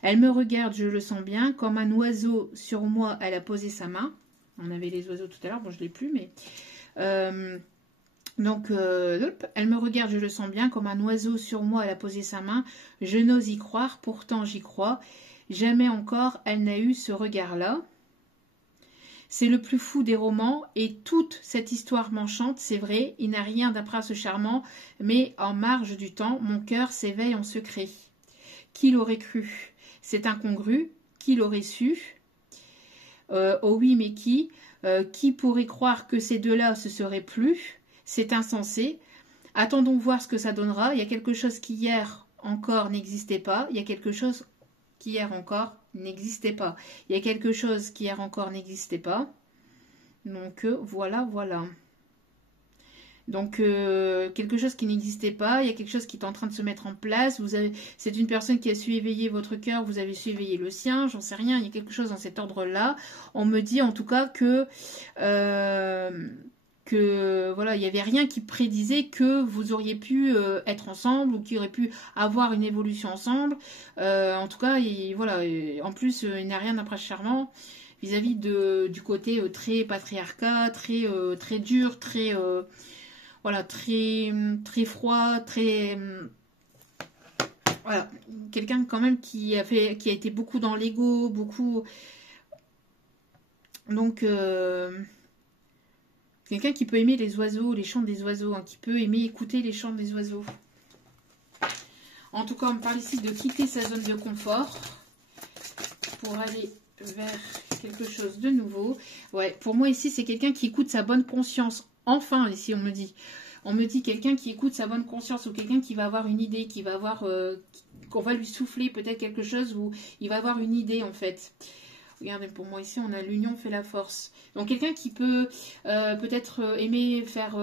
Elle me regarde, je le sens bien, comme un oiseau sur moi, elle a posé sa main. On avait les oiseaux tout à l'heure, bon je ne l'ai plus, mais... Donc, elle me regarde, je le sens bien, comme un oiseau sur moi, elle a posé sa main. Je n'ose y croire, pourtant j'y crois. Jamais encore elle n'a eu ce regard-là. C'est le plus fou des romans, et toute cette histoire m'enchante, c'est vrai, il n'a rien d'un prince charmant, mais en marge du temps, mon cœur s'éveille en secret. Qui l'aurait cru? C'est incongru, qui l'aurait su? Oh oui, mais qui pourrait croire que ces deux-là se seraient plus? C'est insensé. Attendons voir ce que ça donnera. Il y a quelque chose qui hier encore n'existait pas. Il y a quelque chose qui hier encore n'existait pas. Il y a quelque chose qui hier encore n'existait pas. Donc voilà, voilà. Donc quelque chose qui n'existait pas. Il y a quelque chose qui est en train de se mettre en place. C'est une personne qui a su éveiller votre cœur. Vous avez su éveiller le sien. J'en sais rien. Il y a quelque chose dans cet ordre-là. On me dit en tout cas que voilà, il n'y avait rien qui prédisait que vous auriez pu être ensemble ou qu'il aurait pu avoir une évolution ensemble. En tout cas, voilà. En plus, il n'y a rien d'un prince charmant vis-à-vis du côté très patriarcat, très dur, très voilà, très froid, très voilà, quelqu'un quand même qui a été beaucoup dans l'ego, beaucoup. Donc quelqu'un qui peut aimer les oiseaux, les chants des oiseaux, hein, qui peut aimer écouter les chants des oiseaux. En tout cas, on me parle ici de quitter sa zone de confort pour aller vers quelque chose de nouveau. Ouais, pour moi ici, c'est quelqu'un qui écoute sa bonne conscience. Enfin, ici, on me dit. On me dit quelqu'un qui écoute sa bonne conscience ou quelqu'un qui va avoir une idée, qui va avoir... qu'on va lui souffler peut-être quelque chose où il va avoir une idée en fait. Regardez, pour moi ici, on a l'union fait la force. Donc quelqu'un qui peut peut-être aimer faire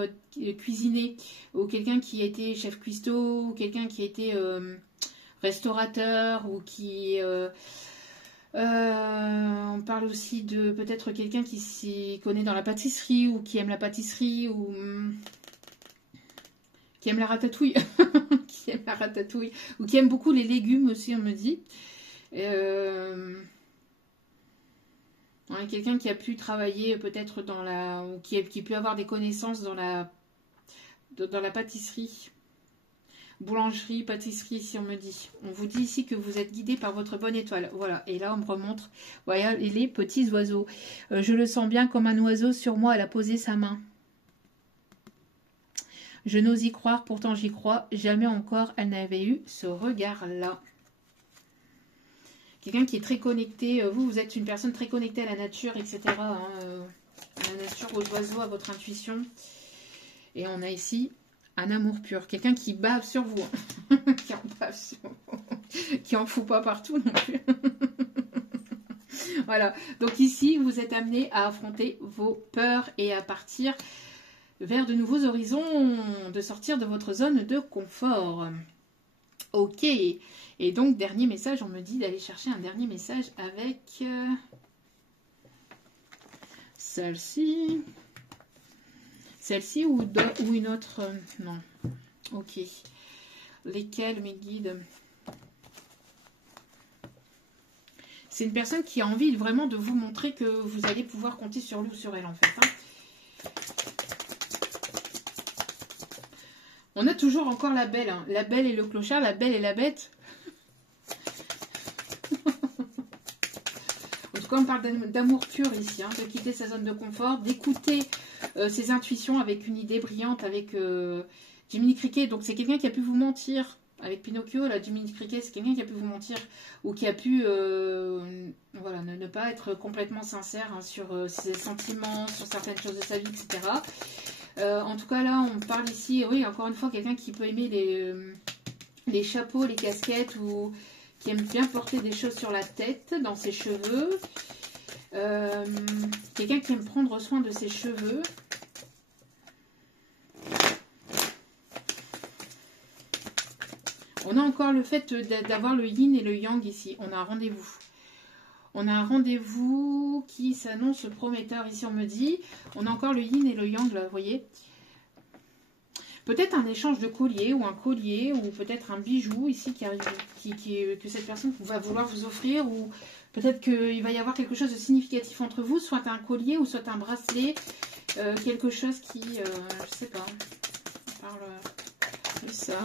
cuisiner, ou quelqu'un qui a été chef cuistot, ou quelqu'un qui a été restaurateur, ou qui... on parle aussi de peut-être quelqu'un qui s'y connaît dans la pâtisserie, ou qui aime la pâtisserie, ou qui aime la ratatouille, qui aime la ratatouille, ou qui aime beaucoup les légumes aussi, on me dit. Quelqu'un qui a pu travailler peut-être dans la... ou qui peut avoir des connaissances dans la pâtisserie. Boulangerie, pâtisserie, si on me dit. On vous dit ici que vous êtes guidé par votre bonne étoile. Voilà, et là on me remontre, voilà, les petits oiseaux. Je le sens bien comme un oiseau sur moi, elle a posé sa main. Je n'ose y croire, pourtant j'y crois. Jamais encore elle n'avait eu ce regard-là. Quelqu'un qui est très connecté, vous êtes une personne très connectée à la nature, etc. Hein, à la nature, aux oiseaux, à votre intuition. Et on a ici un amour pur. Quelqu'un qui bave sur vous. Qui en bave sur vous. Qui en fout pas partout non plus. Voilà. Donc ici, vous êtes amené à affronter vos peurs et à partir vers de nouveaux horizons, de sortir de votre zone de confort. Ok. Et donc, dernier message, on me dit d'aller chercher un dernier message avec Celle-ci. Celle-ci ou une autre? Non. Ok. Lesquelles, mes guides? C'est une personne qui a envie vraiment de vous montrer que vous allez pouvoir compter sur lui ou sur elle, en fait. Hein. On a toujours encore la belle. Hein. La belle et le clochard, la belle et la bête. En tout cas, on parle d'amour pur ici. Hein, de quitter sa zone de confort, d'écouter ses intuitions avec une idée brillante, avec Jiminy Cricket. Donc, c'est quelqu'un qui a pu vous mentir. Avec Pinocchio, là, Jiminy Cricket, c'est quelqu'un qui a pu vous mentir ou qui a pu voilà, ne pas être complètement sincère hein, sur ses sentiments, sur certaines choses de sa vie, etc. En tout cas, là, on parle ici, oui, encore une fois, quelqu'un qui peut aimer les chapeaux, les casquettes ou qui aime bien porter des choses sur la tête, dans ses cheveux. Quelqu'un qui aime prendre soin de ses cheveux. On a encore le fait d'avoir le yin et le yang ici. On a un rendez-vous. On a un rendez-vous qui s'annonce prometteur. Ici, on me dit, on a encore le yin et le yang, là, vous voyez. Peut-être un échange de collier ou un collier ou peut-être un bijou ici qui arrive, que cette personne va vouloir vous offrir ou peut-être qu'il va y avoir quelque chose de significatif entre vous, soit un collier ou soit un bracelet, quelque chose qui, je sais pas, on parle de ça.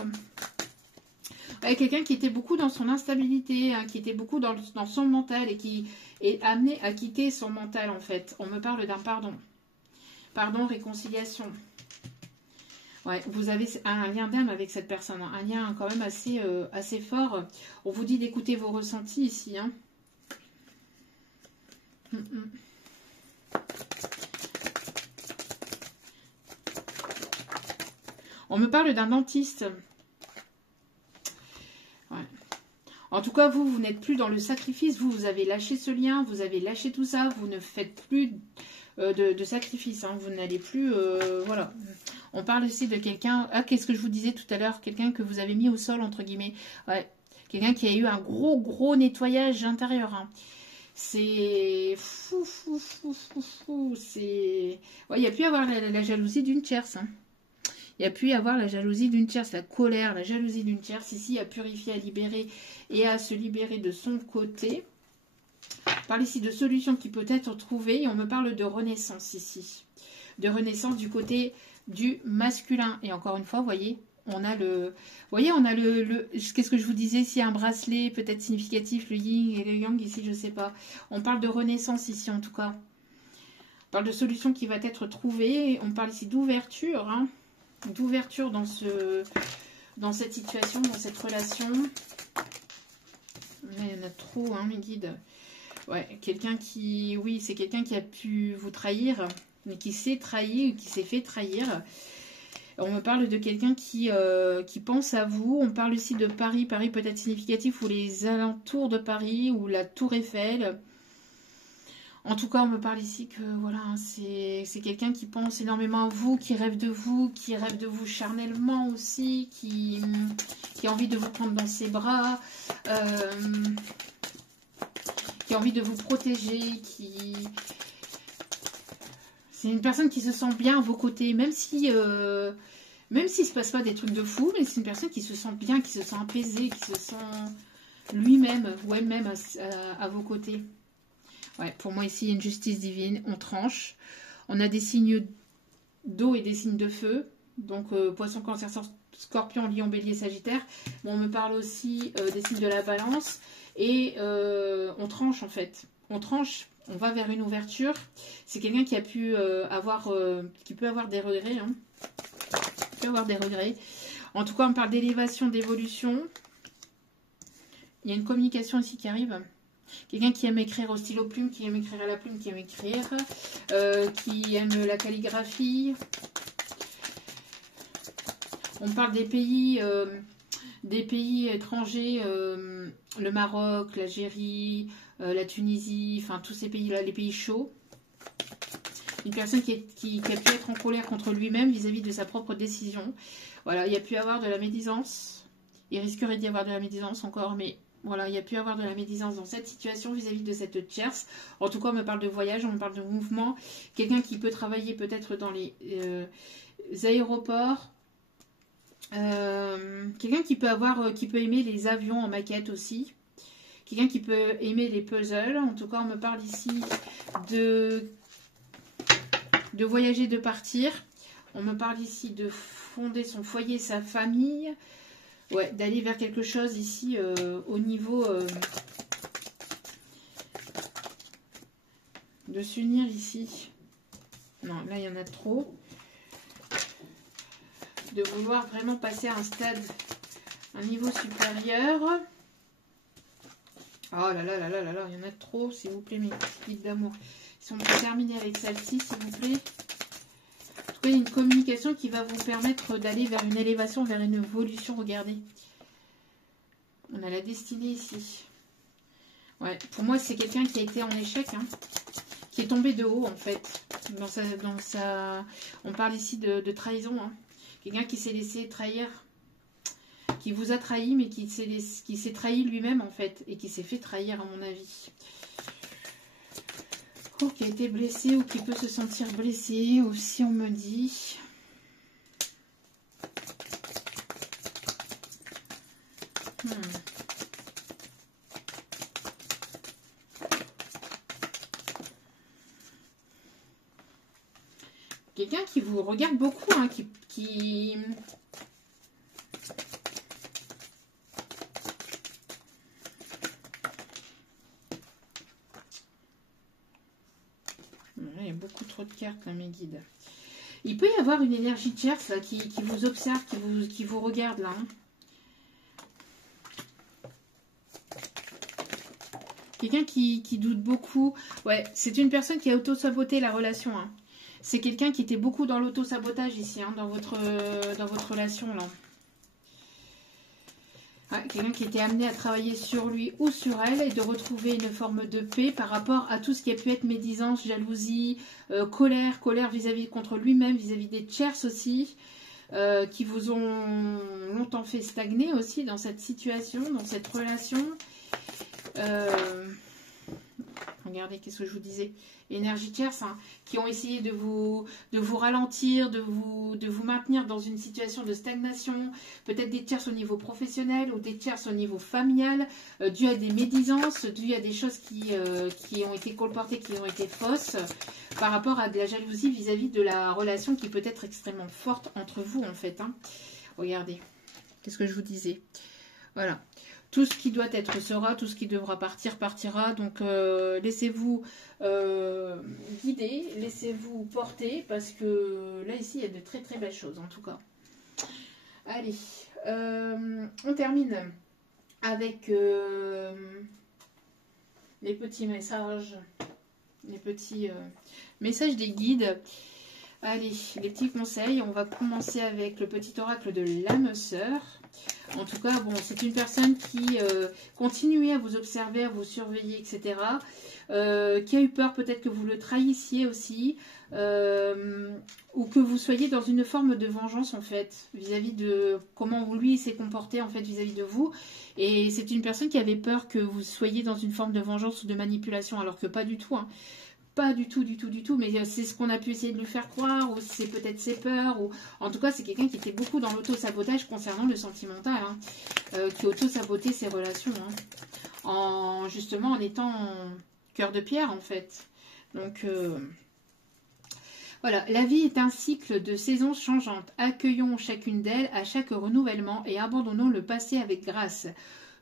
Avec quelqu'un qui était beaucoup dans son instabilité, hein, qui était beaucoup dans son mental et qui est amené à quitter son mental en fait. On me parle d'un pardon. Pardon, réconciliation. Ouais, vous avez un lien d'âme avec cette personne, hein, un lien quand même assez fort. On vous dit d'écouter vos ressentis ici. Hein. On me parle d'un dentiste. Ouais. En tout cas, vous n'êtes plus dans le sacrifice. Vous avez lâché ce lien, vous avez lâché tout ça. Vous ne faites plus de sacrifice. Hein. Vous n'allez plus... voilà. On parle aussi de quelqu'un... Ah, qu'est-ce que je vous disais tout à l'heure? Quelqu'un que vous avez mis au sol, entre guillemets. Ouais. Quelqu'un qui a eu un gros nettoyage intérieur. Hein. C'est... fou. C'est... Ouais, il y a pu y avoir la jalousie d'une tierce. Hein. Il y a pu y avoir la jalousie d'une tierce, la colère, la jalousie d'une tierce. Ici, à purifier, à libérer et à se libérer de son côté. On parle ici de solutions qui peut être trouvées. Et on me parle de renaissance ici. De renaissance du côté du masculin. Et encore une fois, vous voyez, on a le... Vous voyez, on a le qu'est-ce que je vous disais? S'il y a un bracelet peut-être significatif, le yin et le yang ici, je ne sais pas. On parle de renaissance ici, en tout cas. On parle de solutions qui va être trouvée. On parle ici d'ouverture, hein. D'ouverture dans cette situation, dans cette relation. Mais il y en a trop, hein, mes guides. Ouais, quelqu'un qui... Oui, c'est quelqu'un qui a pu vous trahir, mais qui s'est trahi ou qui s'est fait trahir. On me parle de quelqu'un qui pense à vous. On parle aussi de Paris. Paris peut être significatif, ou les alentours de Paris, ou la Tour Eiffel. En tout cas, on me parle ici que voilà, c'est quelqu'un qui pense énormément à vous, qui rêve de vous charnellement aussi, qui a envie de vous prendre dans ses bras, qui a envie de vous protéger, c'est une personne qui se sent bien à vos côtés, même si il se passe pas des trucs de fou, mais c'est une personne qui se sent bien, qui se sent apaisée, qui se sent lui-même ou elle-même à vos côtés. Ouais, pour moi ici, il y a une justice divine, on tranche. On a des signes d'eau et des signes de feu. Donc, poisson, cancer, scorpion, lion, bélier, sagittaire. Bon, on me parle aussi des signes de la balance. Et on tranche en fait. On tranche, on va vers une ouverture. C'est quelqu'un qui a pu qui peut avoir des regrets. Hein. Qui peut avoir des regrets. En tout cas, on parle d'élévation, d'évolution. Il y a une communication ici qui arrive. Quelqu'un qui aime écrire au stylo plume, qui aime écrire à la plume, qui aime écrire, qui aime la calligraphie. On parle des pays étrangers, le Maroc, l'Algérie, la Tunisie, enfin tous ces pays-là, les pays chauds. Une personne qui a pu être en colère contre lui-même vis-à-vis de sa propre décision. Voilà, il y a pu y avoir de la médisance. Il risquerait d'y avoir de la médisance encore, mais Voilà, il y a pu y avoir de la médisance dans cette situation vis-à-vis de cette tierce. En tout cas, on me parle de voyage, on me parle de mouvement. Quelqu'un qui peut travailler peut-être dans les aéroports. Quelqu'un qui peut aimer les avions en maquette aussi. Quelqu'un qui peut aimer les puzzles. En tout cas, on me parle ici de voyager, de partir. On me parle ici de fonder son foyer, sa famille. Ouais, d'aller vers quelque chose ici au niveau de s'unir ici. Non, là, il y en a trop. De vouloir vraiment passer à un niveau supérieur. Oh là là là là là là, il y en a trop, s'il vous plaît, mes petites guides d'amour. Si on peut terminer avec celle-ci, s'il vous plaît. En tout cas, il y a une communication qui va vous permettre d'aller vers une élévation, vers une évolution. Regardez. On a la destinée ici. Ouais, pour moi, c'est quelqu'un qui a été en échec, hein, qui est tombé de haut, en fait. On parle ici de trahison. Hein. Quelqu'un qui s'est laissé trahir. Qui vous a trahi, mais qui s'est trahi lui-même, en fait. Et qui s'est fait trahir, à mon avis. Ou qui a été blessé, ou qui peut se sentir blessé, aussi, on me dit. Quelqu'un qui vous regarde beaucoup, hein, qui... Il y a beaucoup trop de cartes, là, mes guides. Il peut y avoir une énergie tierce là, qui vous observe, qui vous regarde, là. Hein. Quelqu'un qui doute beaucoup. Ouais, c'est une personne qui a auto-saboté la relation. Hein. C'est quelqu'un qui était beaucoup dans l'auto-sabotage ici, hein, dans votre relation, là. Ouais, quelqu'un qui était amené à travailler sur lui ou sur elle et de retrouver une forme de paix par rapport à tout ce qui a pu être médisance, jalousie, colère vis-à-vis contre lui-même, vis-à-vis des tierces aussi, qui vous ont longtemps fait stagner aussi dans cette situation, dans cette relation. Regardez, qu'est-ce que je vous disais? Énergie tierce, hein, qui ont essayé de vous ralentir, de vous maintenir dans une situation de stagnation, peut-être des tierces au niveau professionnel ou des tierces au niveau familial, dû à des médisances, dû à des choses qui ont été colportées, qui ont été fausses, par rapport à de la jalousie vis-à-vis de la relation qui peut être extrêmement forte entre vous, en fait. Hein. Regardez, qu'est-ce que je vous disais? Voilà. Tout ce qui doit être sera, tout ce qui devra partir, partira. Donc, laissez-vous guider, laissez-vous porter, parce que là, ici, il y a de très, très belles choses, en tout cas. Allez, on termine avec les petits messages, les petits messages des guides. Allez, les petits conseils. On va commencer avec le petit oracle de l'âme sœur. En tout cas, bon, c'est une personne qui continue à vous observer, à vous surveiller, etc. Qui a eu peur peut-être que vous le trahissiez aussi, ou que vous soyez dans une forme de vengeance, en fait, vis-à-vis de comment lui s'est comporté, en fait, vis-à-vis de vous. Et c'est une personne qui avait peur que vous soyez dans une forme de vengeance ou de manipulation, alors que pas du tout, hein. Pas du tout, mais c'est ce qu'on a pu essayer de lui faire croire, ou c'est peut-être ses peurs, ou en tout cas c'est quelqu'un qui était beaucoup dans l'auto-sabotage concernant le sentimental, hein, qui auto-sabotait ses relations, hein, justement en étant cœur de pierre en fait. Donc voilà, la vie est un cycle de saisons changeantes. Accueillons chacune d'elles à chaque renouvellement et abandonnons le passé avec grâce.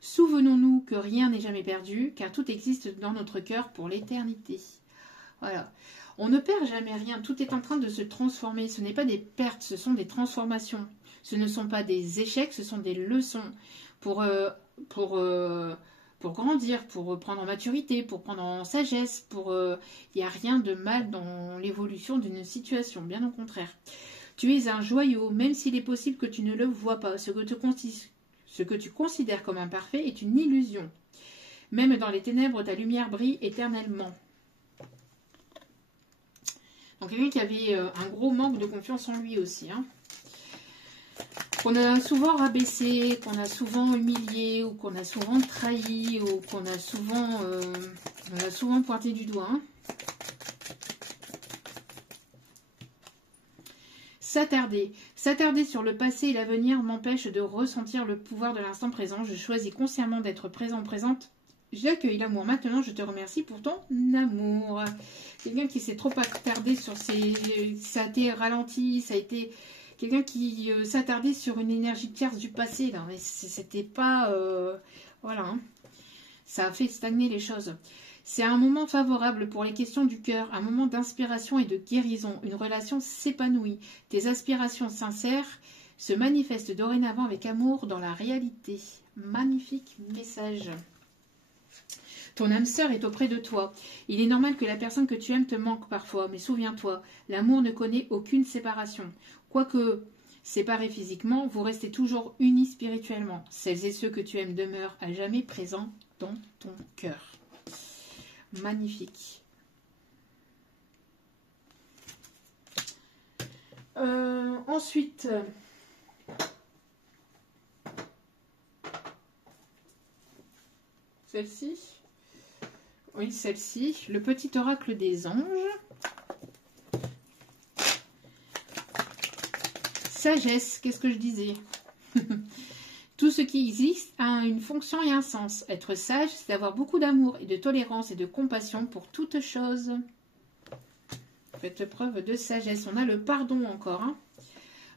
Souvenons-nous que rien n'est jamais perdu, car tout existe dans notre cœur pour l'éternité. Voilà. On ne perd jamais rien. Tout est en train de se transformer. Ce n'est pas des pertes, ce sont des transformations. Ce ne sont pas des échecs, ce sont des leçons pour grandir, pour prendre en maturité, pour prendre en sagesse. Il n'y a rien de mal dans l'évolution d'une situation, bien au contraire. Tu es un joyau, même s'il est possible que tu ne le vois pas. Ce que tu considères comme imparfait est une illusion. Même dans les ténèbres, ta lumière brille éternellement. Donc quelqu'un qui avait un gros manque de confiance en lui aussi. Hein. qu'on a souvent rabaissé, qu'on a souvent humilié, ou qu'on a souvent trahi, ou qu'on a souvent pointé du doigt. Hein. S'attarder. S'attarder sur le passé et l'avenir m'empêche de ressentir le pouvoir de l'instant présent. Je choisis consciemment d'être présent, présente. J'accueille l'amour. Maintenant, je te remercie pour ton amour. Quelqu'un qui s'est trop attardé sur ses... Ça a été ralenti, ça a été... Quelqu'un qui s'attardait sur une énergie tierce du passé, là. Mais c'était pas... Voilà. Hein. Ça a fait stagner les choses. C'est un moment favorable pour les questions du cœur, un moment d'inspiration et de guérison. Une relation s'épanouit. Tes aspirations sincères se manifestent dorénavant avec amour dans la réalité. Magnifique message. Ton âme sœur est auprès de toi. Il est normal que la personne que tu aimes te manque parfois, mais souviens-toi, l'amour ne connaît aucune séparation. Quoique séparés physiquement, vous restez toujours unis spirituellement. Celles et ceux que tu aimes demeurent à jamais présents dans ton cœur. Magnifique. Ensuite, celle-ci. Oui, celle-ci. Le petit oracle des anges. Sagesse, qu'est-ce que je disais? Tout ce qui existe a une fonction et un sens. Être sage, c'est d'avoir beaucoup d'amour et de tolérance et de compassion pour toute chose. Faites preuve de sagesse. On a le pardon encore. Hein.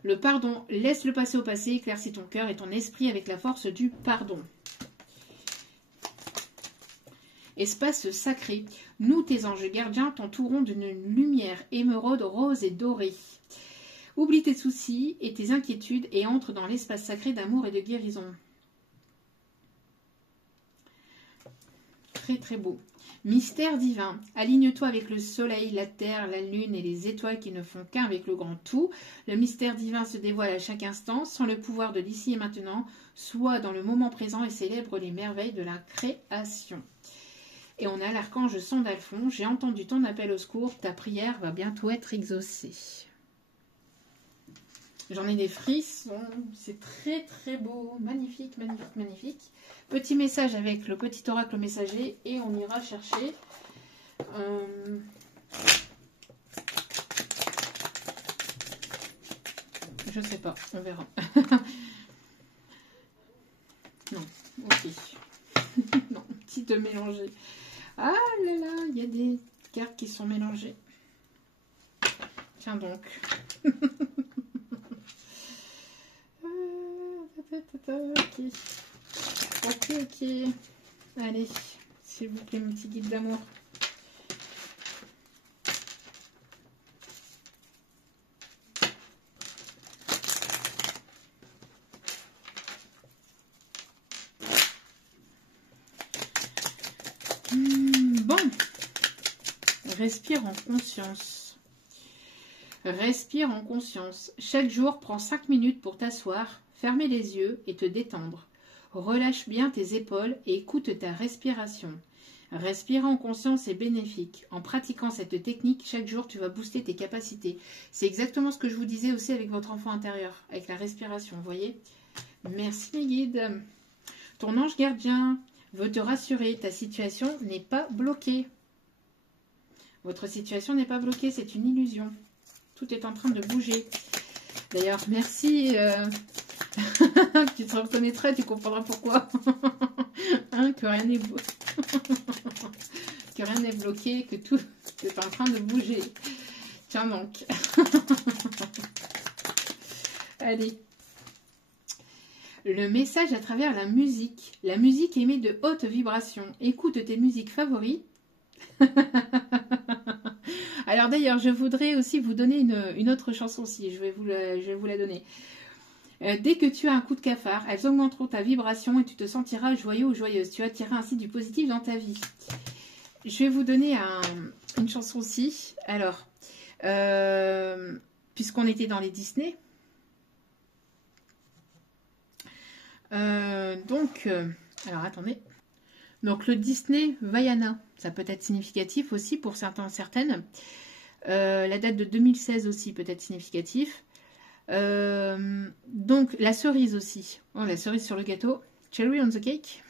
Le pardon, laisse le passé au passé, éclaircis ton cœur et ton esprit avec la force du pardon. Espace sacré. Nous, tes anges gardiens, t'entourons d'une lumière émeraude, rose et dorée. Oublie tes soucis et tes inquiétudes et entre dans l'espace sacré d'amour et de guérison. Très très beau. Mystère divin. Aligne-toi avec le soleil, la terre, la lune et les étoiles qui ne font qu'un avec le grand tout. Le mystère divin se dévoile à chaque instant, sans le pouvoir de l'ici et maintenant. Sois dans le moment présent et célèbre les merveilles de la création. Et on a l'archange Sandalphon. J'ai entendu ton appel au secours. Ta prière va bientôt être exaucée. J'en ai des frissons, c'est très très beau, magnifique, magnifique, magnifique. Petit message avec le petit oracle messager et on ira chercher je sais pas, on verra. Non, ok. Non, petite mélangée. Ah là là, il y a des cartes qui sont mélangées. Tiens donc. Ok. Ok. Allez, s'il vous plaît, mon petit guide d'amour. Bon. Respire en conscience. Respire en conscience. Chaque jour, prends 5 minutes pour t'asseoir, fermer les yeux et te détendre. Relâche bien tes épaules et écoute ta respiration. Respirer en conscience est bénéfique. En pratiquant cette technique, chaque jour, tu vas booster tes capacités. C'est exactement ce que je vous disais aussi avec votre enfant intérieur, avec la respiration, vous voyez? Merci mes guides. Ton ange gardien veut te rassurer, ta situation n'est pas bloquée. Votre situation n'est pas bloquée, c'est une illusion. Tout est en train de bouger. D'ailleurs, merci. Tu te reconnaîtrais, tu comprendras pourquoi. Hein, que rien n'est que rien n'est bloqué, que tout est en train de bouger. Tiens donc. Allez. Le message à travers la musique. La musique émet de hautes vibrations. Écoute tes musiques favorites. Alors d'ailleurs, je voudrais aussi vous donner une autre chanson aussi. Je vais vous la donner. Dès que tu as un coup de cafard, elles augmenteront ta vibration et tu te sentiras joyeux ou joyeuse. Tu attireras ainsi du positif dans ta vie. Je vais vous donner une chanson aussi. Alors, puisqu'on était dans les Disney. Alors attendez. Donc le Disney Vaiana, ça peut être significatif aussi pour certains, certaines. La date de 2016 aussi peut être significatif. Donc, la cerise aussi. Oh, la cerise sur le gâteau. Cherry on the cake.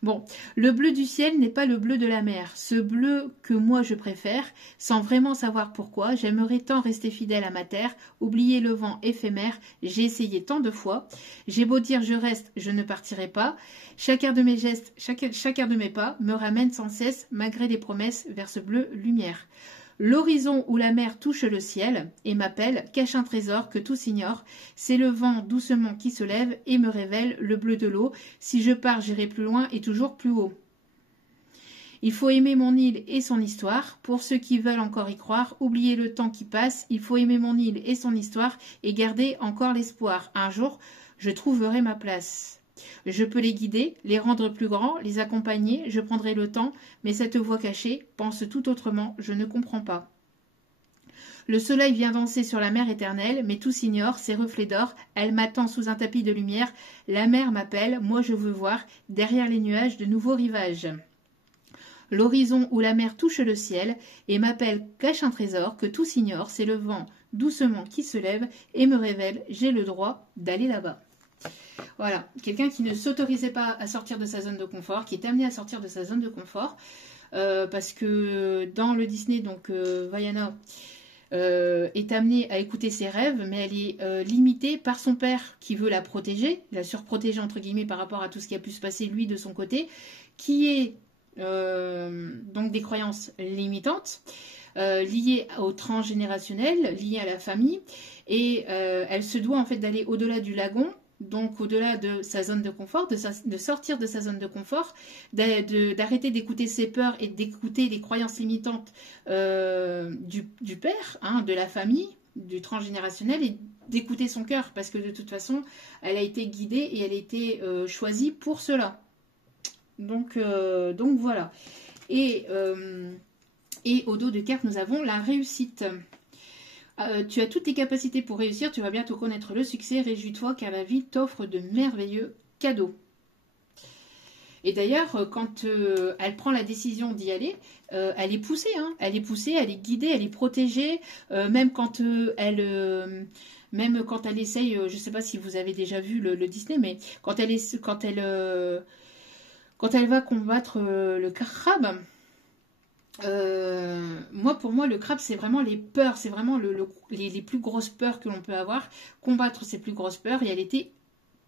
Bon, le bleu du ciel n'est pas le bleu de la mer. Ce bleu que moi je préfère, sans vraiment savoir pourquoi, j'aimerais tant rester fidèle à ma terre, oublier le vent éphémère, j'ai essayé tant de fois. J'ai beau dire je reste, je ne partirai pas. Chacun de mes gestes, chacun de mes pas me ramène sans cesse, malgré les promesses, vers ce bleu lumière. L'horizon où la mer touche le ciel et m'appelle, cache un trésor que tous ignorent. C'est le vent doucement qui se lève et me révèle le bleu de l'eau. Si je pars, j'irai plus loin et toujours plus haut. Il faut aimer mon île et son histoire. Pour ceux qui veulent encore y croire, oubliez le temps qui passe. Il faut aimer mon île et son histoire et garder encore l'espoir. Un jour, je trouverai ma place. Je peux les guider, les rendre plus grands, les accompagner, je prendrai le temps, mais cette voix cachée pense tout autrement, je ne comprends pas. Le soleil vient danser sur la mer éternelle, mais tout s'ignore, ses reflets d'or, elle m'attend sous un tapis de lumière, la mer m'appelle, moi je veux voir, derrière les nuages, de nouveaux rivages. L'horizon où la mer touche le ciel, et m'appelle, cache un trésor que tout s'ignore, c'est le vent doucement qui se lève et me révèle, j'ai le droit d'aller là-bas. Voilà, quelqu'un qui ne s'autorisait pas à sortir de sa zone de confort, qui est amené à sortir de sa zone de confort, parce que dans le Disney, donc Vaiana est amenée à écouter ses rêves, mais elle est limitée par son père qui veut la protéger, la surprotéger entre guillemets par rapport à tout ce qui a pu se passer lui de son côté, qui est donc des croyances limitantes. Liées au transgénérationnel, liées à la famille, et elle se doit en fait d'aller au-delà du lagon, donc au-delà de sa zone de confort, de sortir de sa zone de confort, d'arrêter d'écouter ses peurs et d'écouter les croyances limitantes du père, hein, de la famille, du transgénérationnel, et d'écouter son cœur, parce que de toute façon, elle a été guidée et elle a été choisie pour cela. Donc voilà. Et au dos de carte, nous avons la réussite. Tu as toutes tes capacités pour réussir, tu vas bientôt connaître le succès, réjouis-toi car la vie t'offre de merveilleux cadeaux. Et d'ailleurs, quand elle prend la décision d'y aller, elle est poussée, hein, elle est poussée, elle est guidée, elle est protégée, même quand elle essaye, je ne sais pas si vous avez déjà vu le Disney, mais quand elle va combattre le crabe. Pour moi, le crabe, c'est vraiment les peurs, c'est vraiment les plus grosses peurs que l'on peut avoir, combattre ces plus grosses peurs, et elle était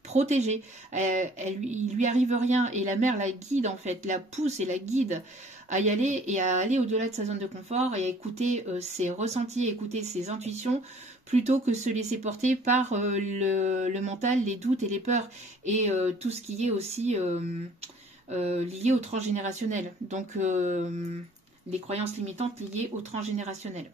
protégée. Il lui arrive rien, et la mère la guide, en fait, la pousse et la guide à y aller, et à aller au-delà de sa zone de confort, et à écouter ses ressentis, écouter ses intuitions, plutôt que se laisser porter par le mental, les doutes et les peurs, et tout ce qui est aussi lié au transgénérationnel. Donc, les croyances limitantes liées au transgénérationnel.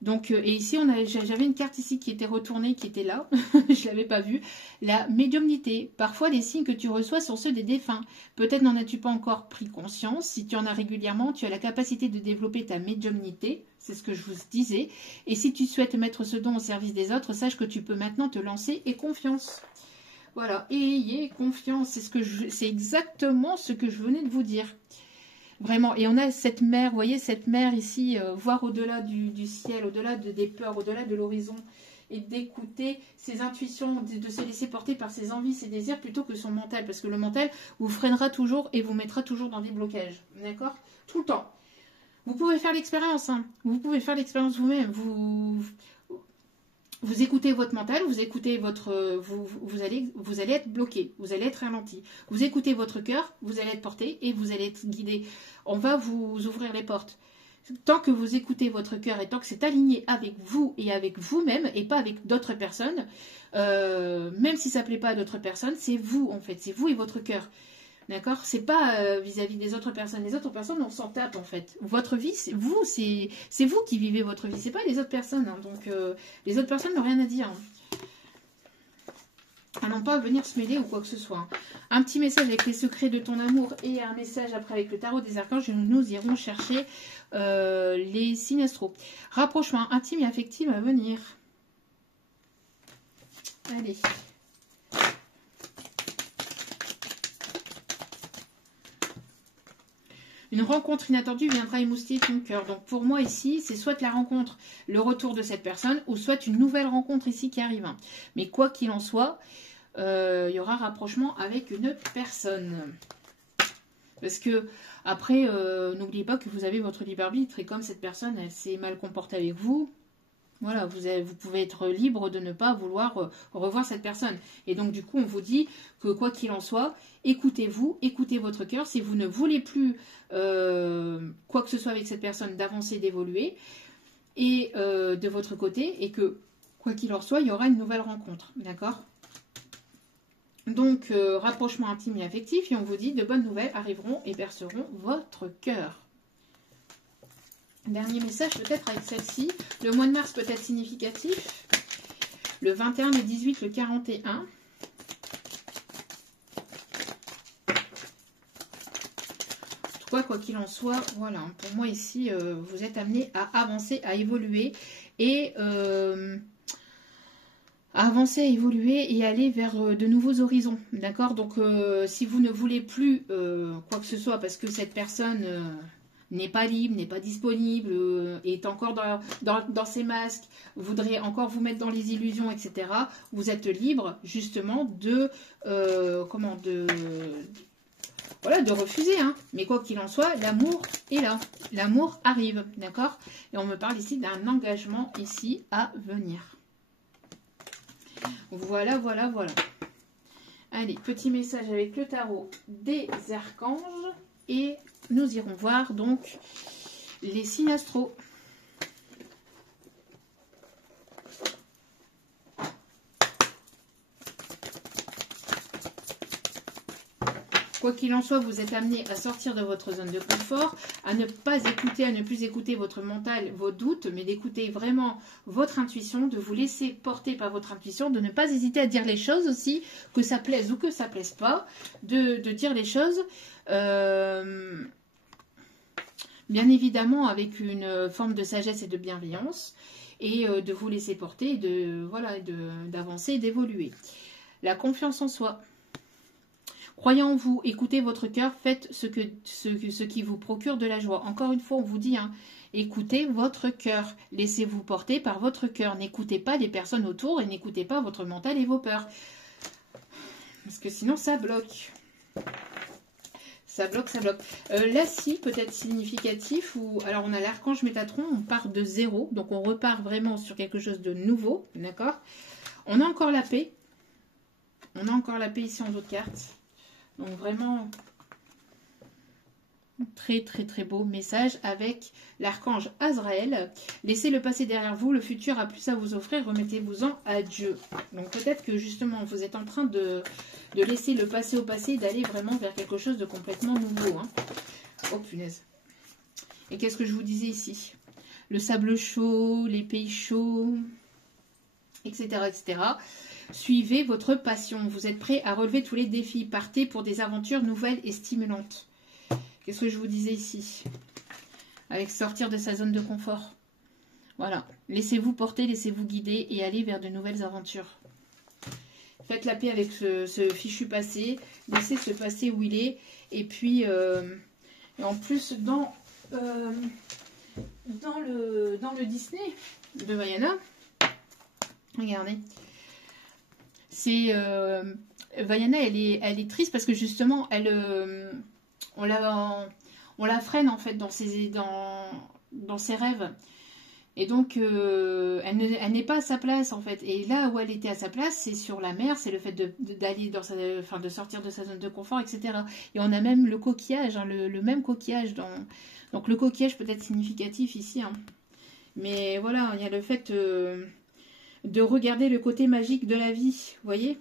Donc, et ici, j'avais une carte ici qui était retournée, qui était là, je ne l'avais pas vue. La médiumnité. Parfois, les signes que tu reçois sont ceux des défunts. Peut-être n'en as-tu pas encore pris conscience. Si tu en as régulièrement, tu as la capacité de développer ta médiumnité. C'est ce que je vous disais. Et si tu souhaites mettre ce don au service des autres, sache que tu peux maintenant te lancer et confiance. Voilà, ayez confiance. C'est exactement ce que je venais de vous dire. Vraiment, et on a cette mer, vous voyez, cette mer ici, voir au-delà du ciel, au-delà des peurs, au-delà de l'horizon, et d'écouter ses intuitions, de se laisser porter par ses envies, ses désirs, plutôt que son mental, parce que le mental vous freinera toujours et vous mettra toujours dans des blocages, d'accord? Tout le temps. Vous pouvez faire l'expérience, hein. Vous pouvez faire l'expérience vous-même, vous écoutez votre mental, vous écoutez votre, vous allez être bloqué, vous allez être ralenti. Vous écoutez votre cœur, vous allez être porté et vous allez être guidé. On va vous ouvrir les portes. Tant que vous écoutez votre cœur et tant que c'est aligné avec vous et avec vous-même et pas avec d'autres personnes, même si ça ne plaît pas à d'autres personnes, c'est vous en fait, c'est vous et votre cœur. D'accord? C'est pas vis-à-vis des autres personnes. Les autres personnes, on s'en tape en fait. Votre vie, c'est vous qui vivez votre vie. C'est pas les autres personnes. Hein. Donc, les autres personnes n'ont rien à dire. Hein. Elles n'ont pas à venir se mêler ou quoi que ce soit. Hein. Un petit message avec les secrets de ton amour et un message après avec le tarot des archanges. Nous irons chercher les signes astro. Rapprochement intime et affectif à venir. Allez. Une rencontre inattendue viendra émoustiller ton cœur. Donc pour moi ici, c'est soit la rencontre, le retour de cette personne, ou soit une nouvelle rencontre ici qui arrive. Mais quoi qu'il en soit, il y aura rapprochement avec une personne. Parce que, après, n'oubliez pas que vous avez votre libre arbitre. Et comme cette personne, elle s'est mal comportée avec vous, voilà, vous pouvez être libre de ne pas vouloir revoir cette personne. Et donc, du coup, on vous dit que quoi qu'il en soit, écoutez-vous, écoutez votre cœur. Si vous ne voulez plus quoi que ce soit avec cette personne, d'avancer, d'évoluer, et de votre côté, et que quoi qu'il en soit, il y aura une nouvelle rencontre. D'accord ? Donc, rapprochement intime et affectif, et on vous dit de bonnes nouvelles arriveront et berceront votre cœur. Dernier message peut-être avec celle-ci. Le mois de mars peut être significatif. Le 21, le 18, le 41. Quoi qu'il en soit, voilà, pour moi ici, vous êtes amené à avancer, à évoluer et à avancer, à évoluer et aller vers de nouveaux horizons, d'accord? Donc, si vous ne voulez plus quoi que ce soit parce que cette personne n'est pas libre, n'est pas disponible, est encore dans ses masques, voudrait encore vous mettre dans les illusions, etc., vous êtes libre, justement, voilà, de refuser, hein. Mais quoi qu'il en soit, l'amour est là. L'amour arrive, d'accord? Et on me parle ici d'un engagement ici à venir. Voilà, voilà, voilà. Allez, petit message avec le tarot des archanges. Et nous irons voir donc les signes astro. Quoi qu'il en soit, vous êtes amené à sortir de votre zone de confort, à ne pas écouter, à ne plus écouter votre mental, vos doutes, mais d'écouter vraiment votre intuition, de vous laisser porter par votre intuition, de ne pas hésiter à dire les choses aussi, que ça plaise ou que ça plaise pas, de dire les choses, bien évidemment avec une forme de sagesse et de bienveillance, et de vous laisser porter, d'avancer et d'évoluer. La confiance en soi. Croyez en vous, écoutez votre cœur, faites ce qui vous procure de la joie. Encore une fois, on vous dit, hein, écoutez votre cœur, laissez-vous porter par votre cœur. N'écoutez pas les personnes autour et n'écoutez pas votre mental et vos peurs. Parce que sinon, ça bloque. Ça bloque, ça bloque. Là, si, peut-être significatif, alors on a l'archange Métatron, on part de zéro, donc on repart vraiment sur quelque chose de nouveau, d'accord? On a encore la paix. On a encore la paix ici en d'autres cartes. Donc vraiment, très très très beau message avec l'archange Azraël. Laissez le passé derrière vous, le futur a plus à vous offrir, remettez-vous-en à Dieu. Donc peut-être que justement vous êtes en train de laisser le passé au passé et d'aller vraiment vers quelque chose de complètement nouveau. Hein. Oh punaise. Et qu'est-ce que je vous disais ici? Le sable chaud, les pays chauds, etc. etc. Suivez votre passion. Vous êtes prêt à relever tous les défis. Partez pour des aventures nouvelles et stimulantes. Qu'est-ce que je vous disais ici? Avec sortir de sa zone de confort. Voilà. Laissez-vous porter, laissez-vous guider et allez vers de nouvelles aventures. Faites la paix avec ce fichu passé. Laissez ce passé où il est. Et puis, et en plus, dans le Disney de Vaiana, regardez. C'est Vaiana, elle est triste parce que justement, on la freine en fait dans ses rêves. Et donc, elle n'est pas à sa place en fait. Et là où elle était à sa place, c'est sur la mer, c'est le fait d'aller de sortir de sa zone de confort, etc. Et on a même le coquillage, hein, le même coquillage. Donc le coquillage peut être significatif ici. Hein. Mais voilà, il y a le fait de regarder le côté magique de la vie, vous voyez?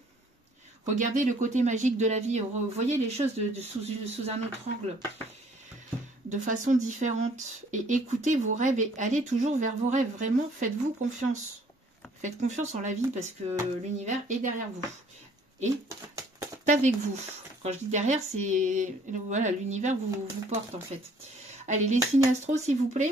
Regardez le côté magique de la vie, voyez les choses sous un autre angle, de façon différente. Et écoutez vos rêves et allez toujours vers vos rêves. Vraiment, faites-vous confiance. Faites confiance en la vie parce que l'univers est derrière vous. Et avec vous. Quand je dis derrière, c'est... Voilà, l'univers vous porte en fait. Allez, les signes astro, s'il vous plaît.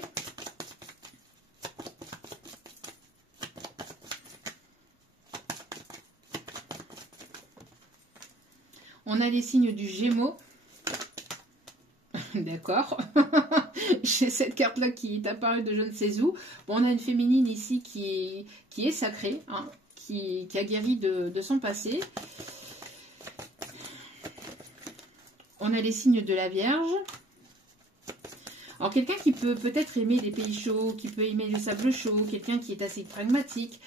On a les signes du Gémeaux. D'accord. J'ai cette carte-là qui est apparue de je ne sais où. Bon, on a une féminine ici qui est sacrée, hein, qui a guéri de son passé. On a les signes de la Vierge. Alors, quelqu'un qui peut peut-être aimer les pays chauds, qui peut aimer le sable chaud, quelqu'un qui est assez pragmatique,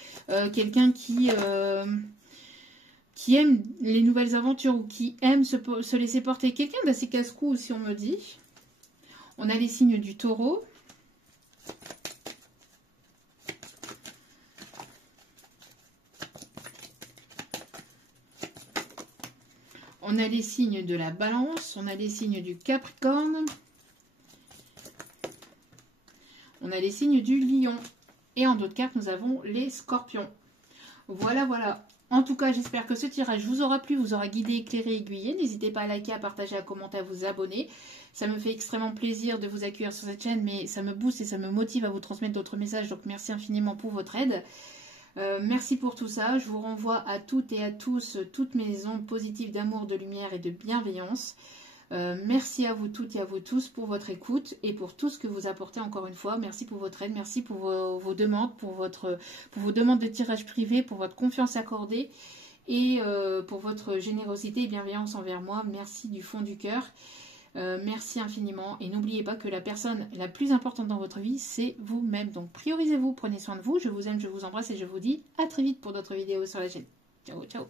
quelqu'un qui aime les nouvelles aventures ou qui aime se laisser porter. Quelqu'un d'assez casse-cou aussi, on me dit. On a les signes du Taureau. On a les signes de la Balance. On a les signes du Capricorne. On a les signes du Lion. Et en d'autres cartes, nous avons les Scorpions. Voilà, voilà. En tout cas, j'espère que ce tirage vous aura plu, vous aura guidé, éclairé, aiguillé. N'hésitez pas à liker, à partager, à commenter, à vous abonner. Ça me fait extrêmement plaisir de vous accueillir sur cette chaîne, mais ça me booste et ça me motive à vous transmettre d'autres messages. Donc, merci infiniment pour votre aide. Merci pour tout ça. Je vous renvoie à toutes et à tous toutes mes ondes positives d'amour, de lumière et de bienveillance. Merci à vous toutes et à vous tous pour votre écoute et pour tout ce que vous apportez encore une fois. Merci pour votre aide, merci pour vos demandes, pour vos demandes de tirage privé, pour votre confiance accordée et pour votre générosité et bienveillance envers moi. Merci du fond du cœur. Merci infiniment et n'oubliez pas que la personne la plus importante dans votre vie, c'est vous-même. Donc priorisez-vous, prenez soin de vous. Je vous aime, je vous embrasse et je vous dis à très vite pour d'autres vidéos sur la chaîne. Ciao, ciao.